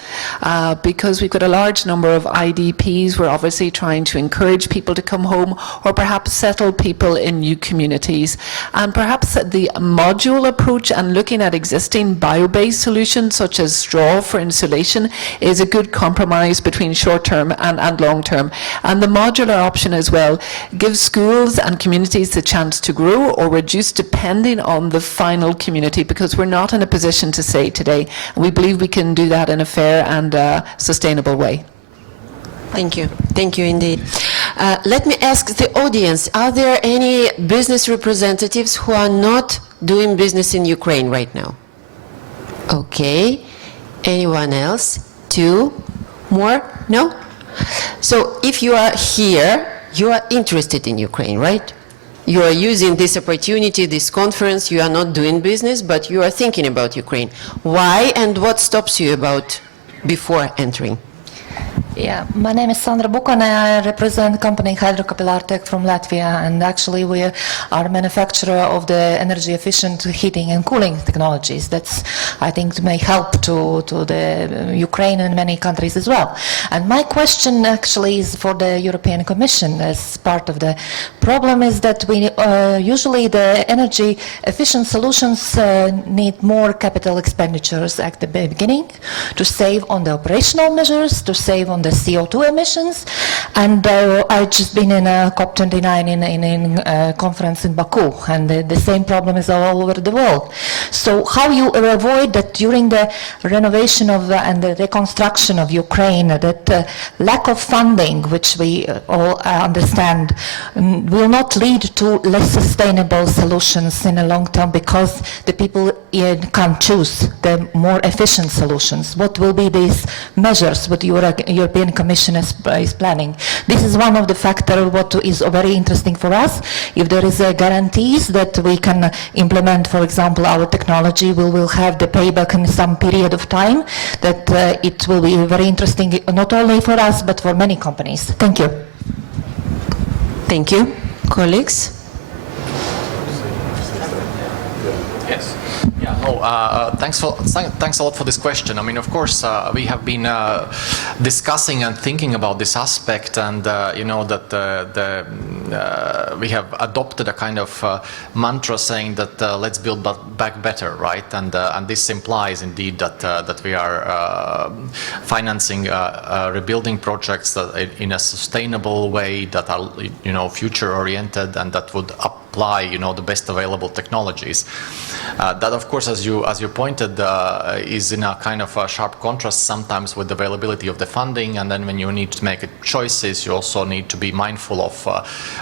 Because we've got a large number of IDPs, we're obviously trying to encourage people to come home, or perhaps settle people in new communities. And perhaps the module approach and looking at existing bio-based solutions, such as straw for insulation, is a good compromise between short-term and long-term. And the modular option as well gives schools and communities the chance to grow or reduce depending on the final community, because we're not in a position to say today. And we believe we can do that in a fair and sustainable way. Thank you. Thank you indeed. Let me ask the audience, are there any business representatives who are not doing business in Ukraine right now? Okay. Anyone else? Two more? No? So if you are here, you are interested in Ukraine, right? You are using this opportunity, this conference, you are not doing business, but you are thinking about Ukraine. Why and what stops you about before entering? Yeah, my name is Sandra Bukan. I represent company Hydrocapillar from Latvia, and actually we are a manufacturer of the energy efficient heating and cooling technologies. That's, I think, may help to the Ukraine and many countries as well. And my question actually is for the European Commission. As part of the problem is that we usually the energy efficient solutions need more capital expenditures at the beginning to save on the operational measures, to save on the CO2 emissions, and I've just been in a COP29 in a conference in Baku, and the same problem is all over the world. So how you avoid that during the renovation of and the reconstruction of Ukraine, that lack of funding, which we all understand, will not lead to less sustainable solutions in the long term because the people can't choose the more efficient solutions. What will be these measures what European Commission is planning? This is one of the factors what is very interesting for us. If there is a guarantees that we can implement, for example, our technology, we will have the payback in some period of time, that it will be very interesting not only for us but for many companies. Thank you. Thank you. Colleagues? Yes. Yeah, no, thanks a lot for this question. I mean, of course, we have been discussing and thinking about this aspect, and you know that we have adopted a kind of mantra saying that let's build back better, right? And this implies indeed that we are financing rebuilding projects that in a sustainable way, that are, you know, future oriented, and that would apply, you know, the best available technologies. That, of course, as you pointed, is in a kind of a sharp contrast sometimes with the availability of the funding, and then when you need to make choices, you also need to be mindful of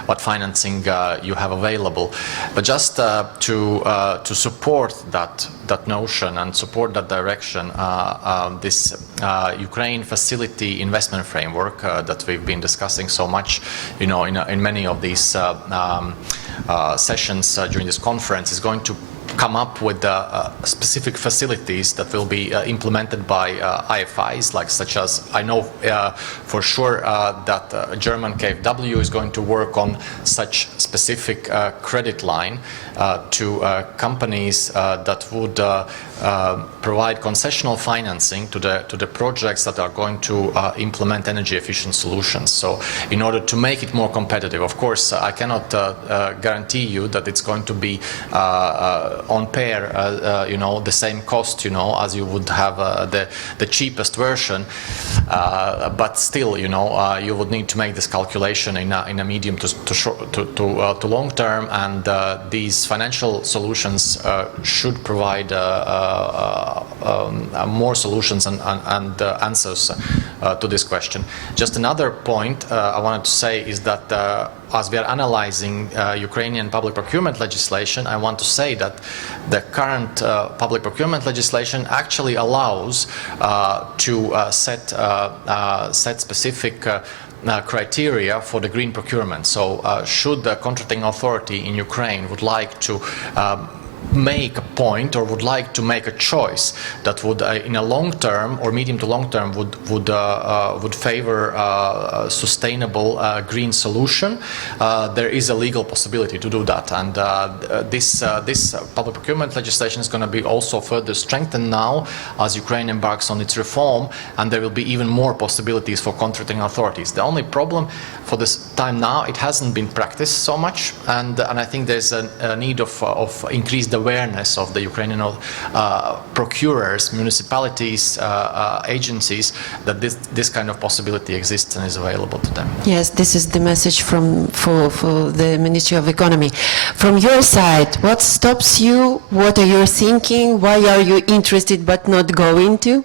what financing you have available. But just to support that notion and support that direction, this Ukraine facility investment framework that we've been discussing so much, you know, in many of these sessions during this conference, is going to come up with specific facilities that will be implemented by IFIs, like such as, I know for sure that German KfW is going to work on such specific credit line to companies that would provide concessional financing to the projects that are going to implement energy efficient solutions. So in order to make it more competitive, of course, I cannot guarantee you that it's going to be on pair, you know, the same cost, you know, as you would have the cheapest version, but still, you know, you would need to make this calculation in a medium to long term, and these financial solutions should provide more solutions and answers to this question. Just another point I wanted to say is that as we are analyzing Ukrainian public procurement legislation, I want to say that the current public procurement legislation actually allows to set specific criteria for the green procurement. So should the contracting authority in Ukraine would like to make a point or would like to make a choice that would in a long term or medium to long term would favor sustainable green solution, there is a legal possibility to do that, and this public procurement legislation is going to be also further strengthened now as Ukraine embarks on its reform, and there will be even more possibilities for contracting authorities. The only problem for this time now, it hasn't been practiced so much, and I think there's a need of increased awareness of the Ukrainian procurers, municipalities, agencies, that this kind of possibility exists and is available to them. Yes, this is the message for the Ministry of Economy. From your side, what stops you? What are you thinking? Why are you interested but not going to?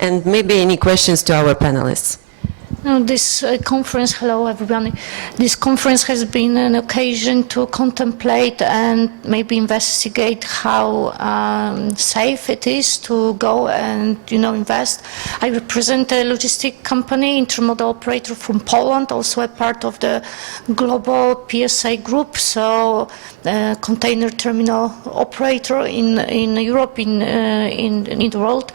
And maybe any questions to our panelists. This conference, hello everyone, this conference has been an occasion to contemplate and maybe investigate how safe it is to go and, you know, invest. I represent a logistic company, intermodal operator from Poland, also a part of the global PSA group, so container terminal operator in Europe, in the world.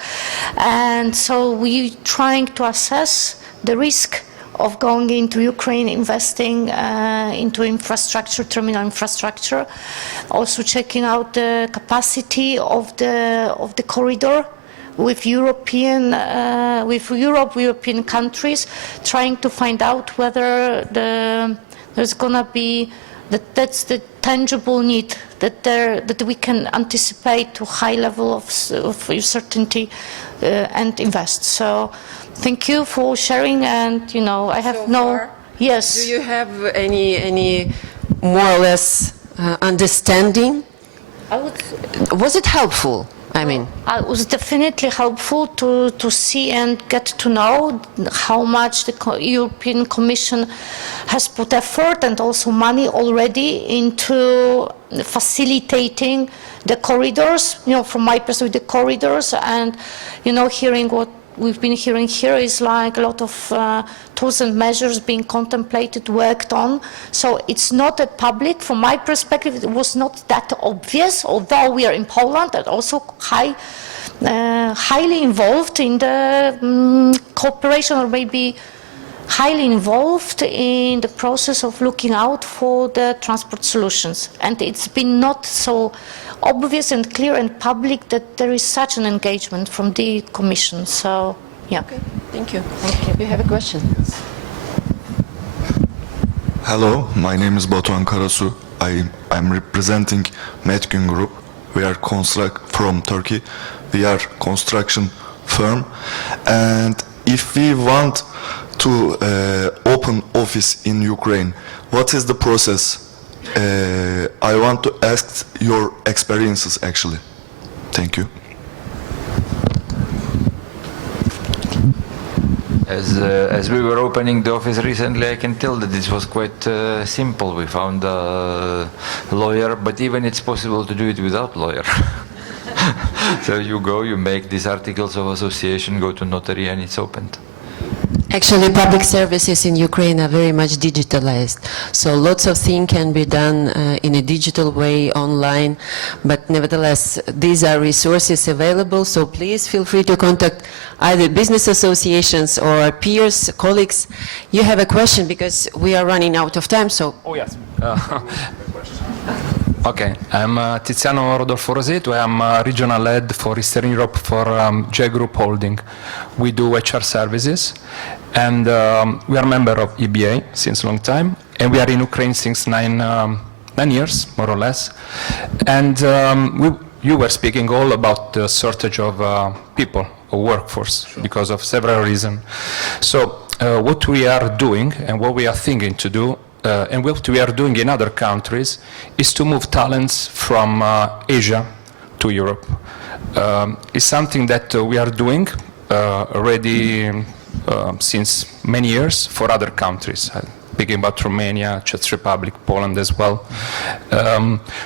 And so we're trying to assess the risk of going into Ukraine, investing into infrastructure, terminal infrastructure, also checking out the capacity of the corridor with European countries, trying to find out whether there's going to be that's the tangible need that we can anticipate to high level of certainty and invest. So, thank you for sharing. And I have yes. Do you have any more or less understanding? Was it helpful? I mean, it was definitely helpful to see and get to know how much the European Commission has put effort and also money already into facilitating the corridors. From my perspective, the corridors, and hearing what we've been hearing here is like a lot of tools and measures being contemplated, worked on. So it's not a public, from my perspective, it was not that obvious, although we are in Poland and also highly involved in the cooperation, or maybe highly involved in the process of looking out for the transport solutions. And it's been not so obvious and clear and public that there is such an engagement from the Commission. So, yeah. Okay, thank you. You have a question? Hello, my name is Batuhan Karasu. I'm representing Metgün Group. We are from Turkey. We are construction firm, and if we want to open office in Ukraine, what is the process? I want to ask your experiences, actually. Thank you. As we were opening the office recently, I can tell that this was quite simple. We found a lawyer, but even it's possible to do it without lawyer. So you go, you make these articles of association, go to notary, and it's opened. Actually, public services in Ukraine are very much digitalized. So lots of things can be done in a digital way, online. But nevertheless, these are resources available. So please feel free to contact either business associations or peers, colleagues. You have a question because we are running out of time. So. Oh, yes. Okay, I'm Tiziano Rodolfo Roseto. I'm regional head for Eastern Europe for J Group Holding. We do HR services, and we are a member of EBA since a long time, and we are in Ukraine since nine years, more or less. And you were speaking all about the shortage of people, of workforce, because of several reasons. So what we are doing and what we are thinking to do and what we are doing in other countries is to move talents from Asia to Europe. It's something that we are doing already since many years for other countries. Speaking about Romania, Czech Republic, Poland as well.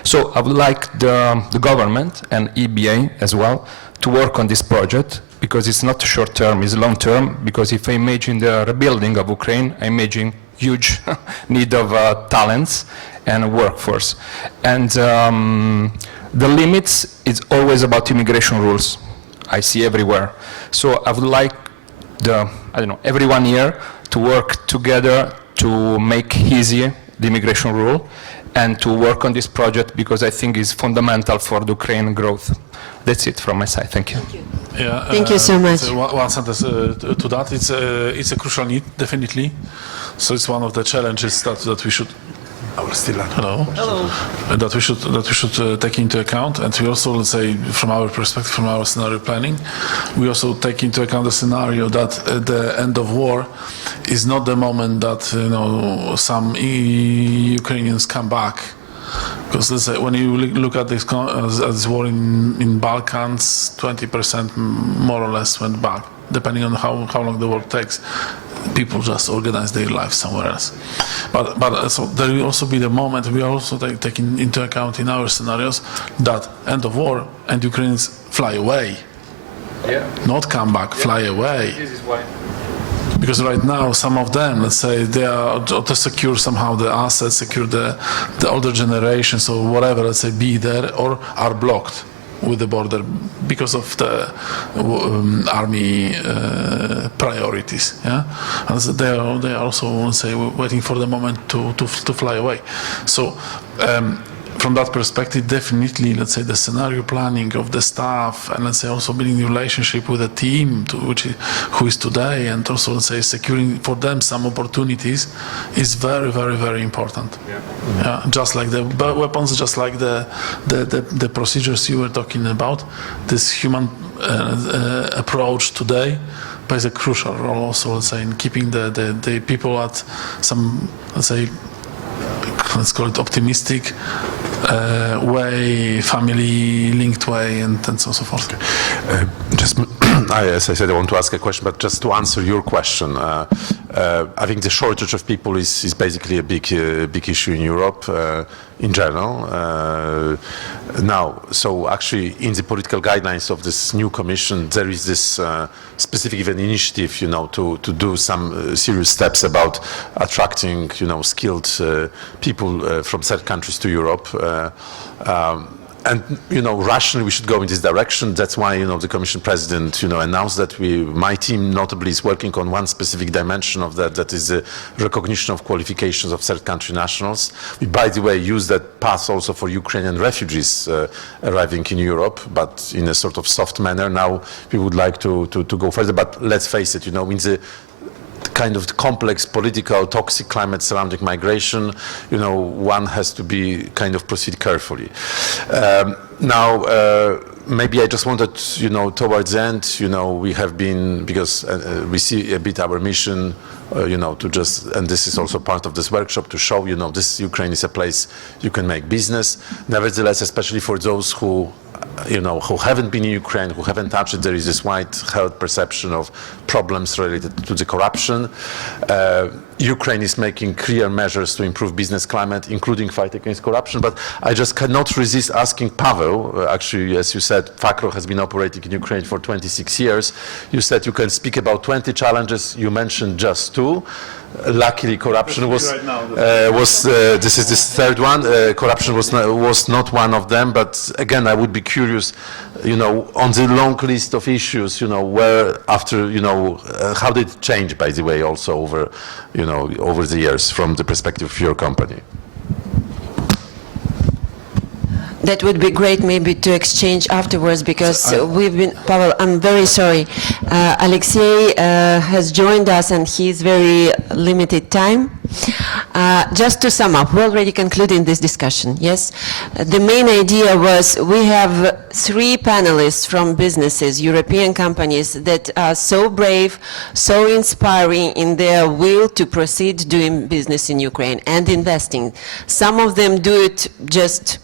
So I would like the government and EBA as well to work on this project, because it's not short term, it's long term, because if I imagine the rebuilding of Ukraine, I imagine huge need of talents and workforce. And the limits is always about immigration rules. I see everywhere. So I would like everyone here to work together to make easy the immigration rule and to work on this project, because I think it's fundamental for the Ukraine growth. That's it from my side. Thank you. Yeah, thank you so much. One sentence to that. It's a crucial need, definitely. So it's one of the challenges that we should. Hello. That we should take into account, and we also, let's say, from our perspective, from our scenario planning, we also take into account the scenario that the end of war is not the moment that some Ukrainians come back, because let's say when you look at this war in Balkans, 20% more or less went back, depending on how long the war takes. People just organize their lives somewhere else. But so there will also be the moment, we are also taking into account in our scenarios, that end of war and Ukrainians fly away. Yeah. Not come back, fly away. This is why. Because right now, some of them, let's say, they are to secure somehow the assets, secure the older generations or whatever, let's say, be there or are blocked. with the border because of the army priorities. Yeah, and so they are also, let's say, waiting for the moment to fly away. So. From that perspective, definitely, let's say, the scenario planning of the staff, and let's say also building the relationship with the team, who is today, and also, let's say, securing for them some opportunities, is very, very, very important. Yeah. Just like the weapons, just like the procedures you were talking about, this human approach today plays a crucial role also, let's say, in keeping the people at some, let's say, let's call it optimistic way, family-linked way, and so forth. Just, as I said, I want to ask a question, but just to answer your question, I think the shortage of people is basically a big issue in Europe in general. Now, so actually, in the political guidelines of this new commission, there is this specific even initiative, you know, to do some serious steps about attracting, you know, skilled people from third countries to Europe. And, you know, rationally we should go in this direction. That's why, you know, the Commission President, you know, announced that my team notably is working on one specific dimension of that is the recognition of qualifications of third country nationals. We, by the way, use that path also for Ukrainian refugees arriving in Europe, but in a sort of soft manner. Now we would like to go further, but let's face it, you know, in the kind of complex political toxic climate surrounding migration, you know, one has to be kind of proceed carefully. Now, maybe I just wanted, you know, towards the end, you know, we have been, because we see a bit our mission, you know, to just, and this is also part of this workshop, to show, you know, this Ukraine is a place you can make business. Nevertheless, especially for those who, you know, who haven't been in Ukraine, who haven't touched it, there is this wide-held perception of problems related to the corruption. Ukraine is making clear measures to improve business climate, including fight against corruption. But I just cannot resist asking Pavel, actually, as you said, FACRO has been operating in Ukraine for 26 years. You said you can speak about 20 challenges. You mentioned just 2. Luckily, corruption was this is this third one. Corruption was not one of them. But again, I would be curious, you know, on the long list of issues, you know, where after, you know, how did it change, by the way, also over, you know, over the years from the perspective of your company? That would be great maybe to exchange afterwards, because we've been, Pavel, I'm very sorry. Alexei has joined us and he's very limited time. Just to sum up, we're already concluding this discussion, yes? The main idea was we have 3 panelists from businesses, European companies, that are so brave, so inspiring in their will to proceed doing business in Ukraine and investing. Some of them do it just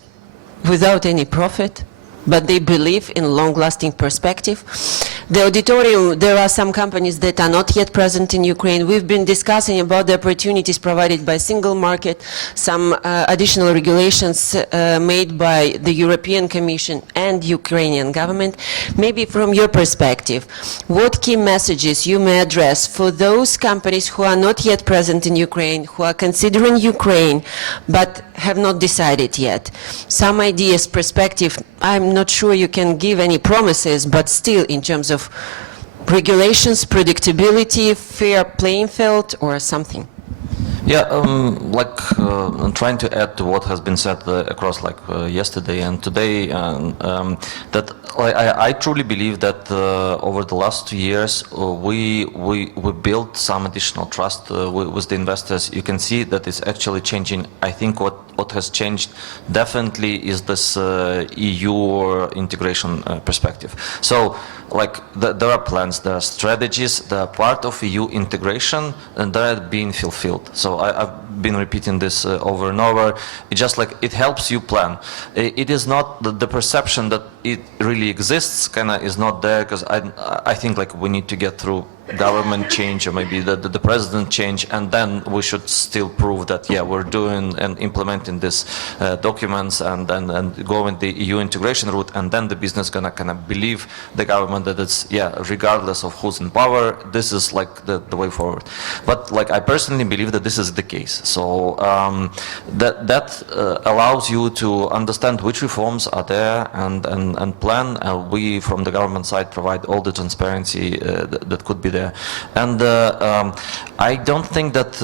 without any profit, but they believe in long-lasting perspective. The auditorium, there are some companies that are not yet present in Ukraine. We've been discussing about the opportunities provided by single market, some additional regulations made by the European Commission and Ukrainian government. Maybe from your perspective, what key messages you may address for those companies who are not yet present in Ukraine, who are considering Ukraine, but have not decided yet? Some ideas, perspective. I'm not sure you can give any promises, but still in terms of regulations, predictability, fair playing field, or something. Yeah, I'm trying to add to what has been said across yesterday and today, that I truly believe that over the last 2 years we built some additional trust with the investors. You can see that it's actually changing. I think what has changed definitely is this EU integration perspective. So there are plans, there are strategies, they are part of EU integration, and they are being fulfilled. So I've been repeating this over and over. It's just it helps you plan. It is not the perception that it really exists, is not there, because I think we need to get through government change or maybe the president change, and then we should still prove that, yeah, we're doing and implementing these documents and going the EU integration route, and then the business gonna kind of believe the government that it's, yeah, regardless of who's in power, this is like the way forward. But like I personally believe that this is the case. So that allows you to understand which reforms are there and plan. We from the government side provide all the transparency that could be there. And I don't think that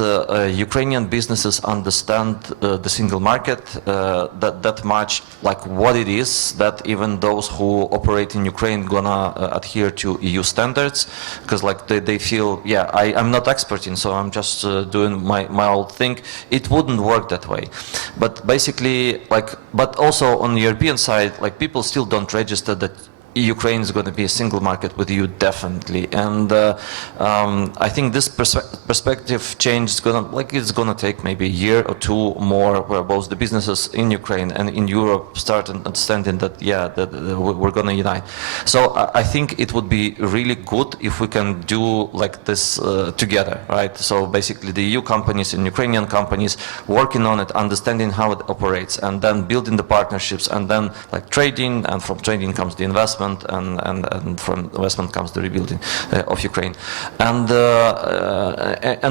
Ukrainian businesses understand the single market that much, like what it is, that even those who operate in Ukraine gonna adhere to EU standards, because like they feel, yeah, I'm not expert in, so I'm just doing my old thing. It wouldn't work that way. But basically, like, but also on the European side, like people still don't register that Ukraine is going to be a single market with you, definitely, and I think this perspective change is it's going to take maybe a year or two more, where both the businesses in Ukraine and in Europe start understanding that, yeah, that we're going to unite. So I think it would be really good if we can do like this together, right? So basically, the EU companies and Ukrainian companies working on it, understanding how it operates, and then building the partnerships, and then like trading, and from trading comes the investment. And from investment comes the rebuilding of Ukraine, and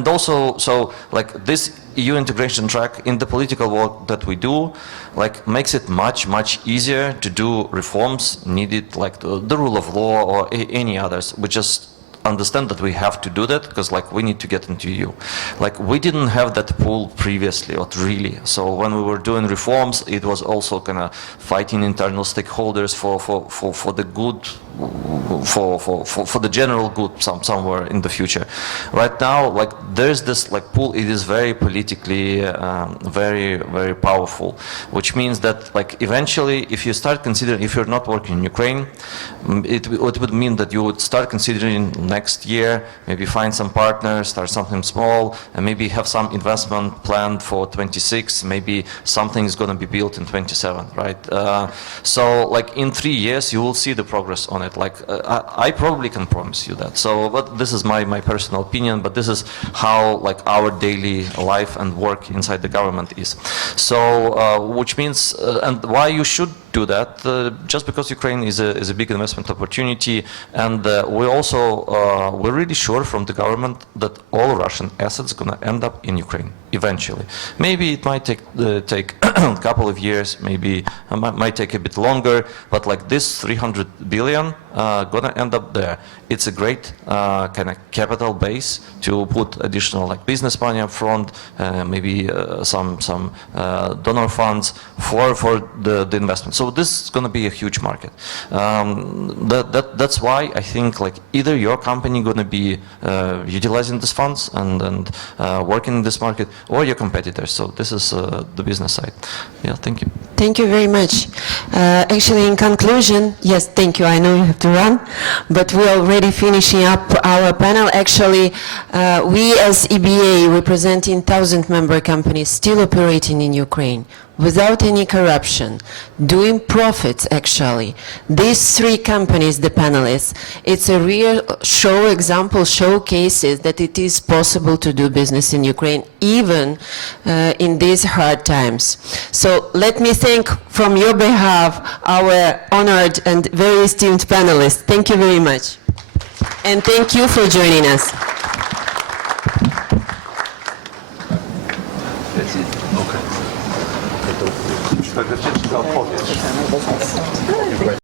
also, so like this EU integration track in the political work that we do, like makes it much easier to do reforms needed, like the rule of law or any others. We just understand that we have to do that because like we need to get into EU. Like we didn't have that pool previously, or really. So when we were doing reforms, it was also kind of fighting internal stakeholders for the good, for the general good somewhere in the future. Right now, like there's this like pool. It is very politically very powerful, which means that like eventually, if you start considering, if you're not working in Ukraine, it would mean that you would start considering next year, maybe find some partners, start something small, and maybe have some investment planned for 26, maybe something is going to be built in 27, right? So like in 3 years, you will see the progress on it. Like I probably can promise you that. So, but this is my personal opinion, but this is how like our daily life and work inside the government is. So, which means, and why you should do that, just because Ukraine is a big investment opportunity, and we also we're really sure from the government that all Russian assets are going to end up in Ukraine eventually. Maybe it might take a couple of years, maybe might take a bit longer, but like this 300 billion gonna end up there. It's a great kind of capital base to put additional like business money up front, maybe some donor funds for the investment. So this is going to be a huge market. That's why I think like either your company going to be utilizing these funds and working in this market, or your competitors. So this is the business side. Yeah, thank you. Thank you very much. Actually, in conclusion, yes, thank you. I know you have to run, but we're already finishing up our panel. Actually, we as EBA, representing 1,000-member companies still operating in Ukraine, without any corruption, doing profits actually. These 3 companies, the panelists, it's a real showcases that it is possible to do business in Ukraine, even in these hard times. So let me thank from your behalf our honored and very esteemed panelists. Thank you very much. And thank you for joining us.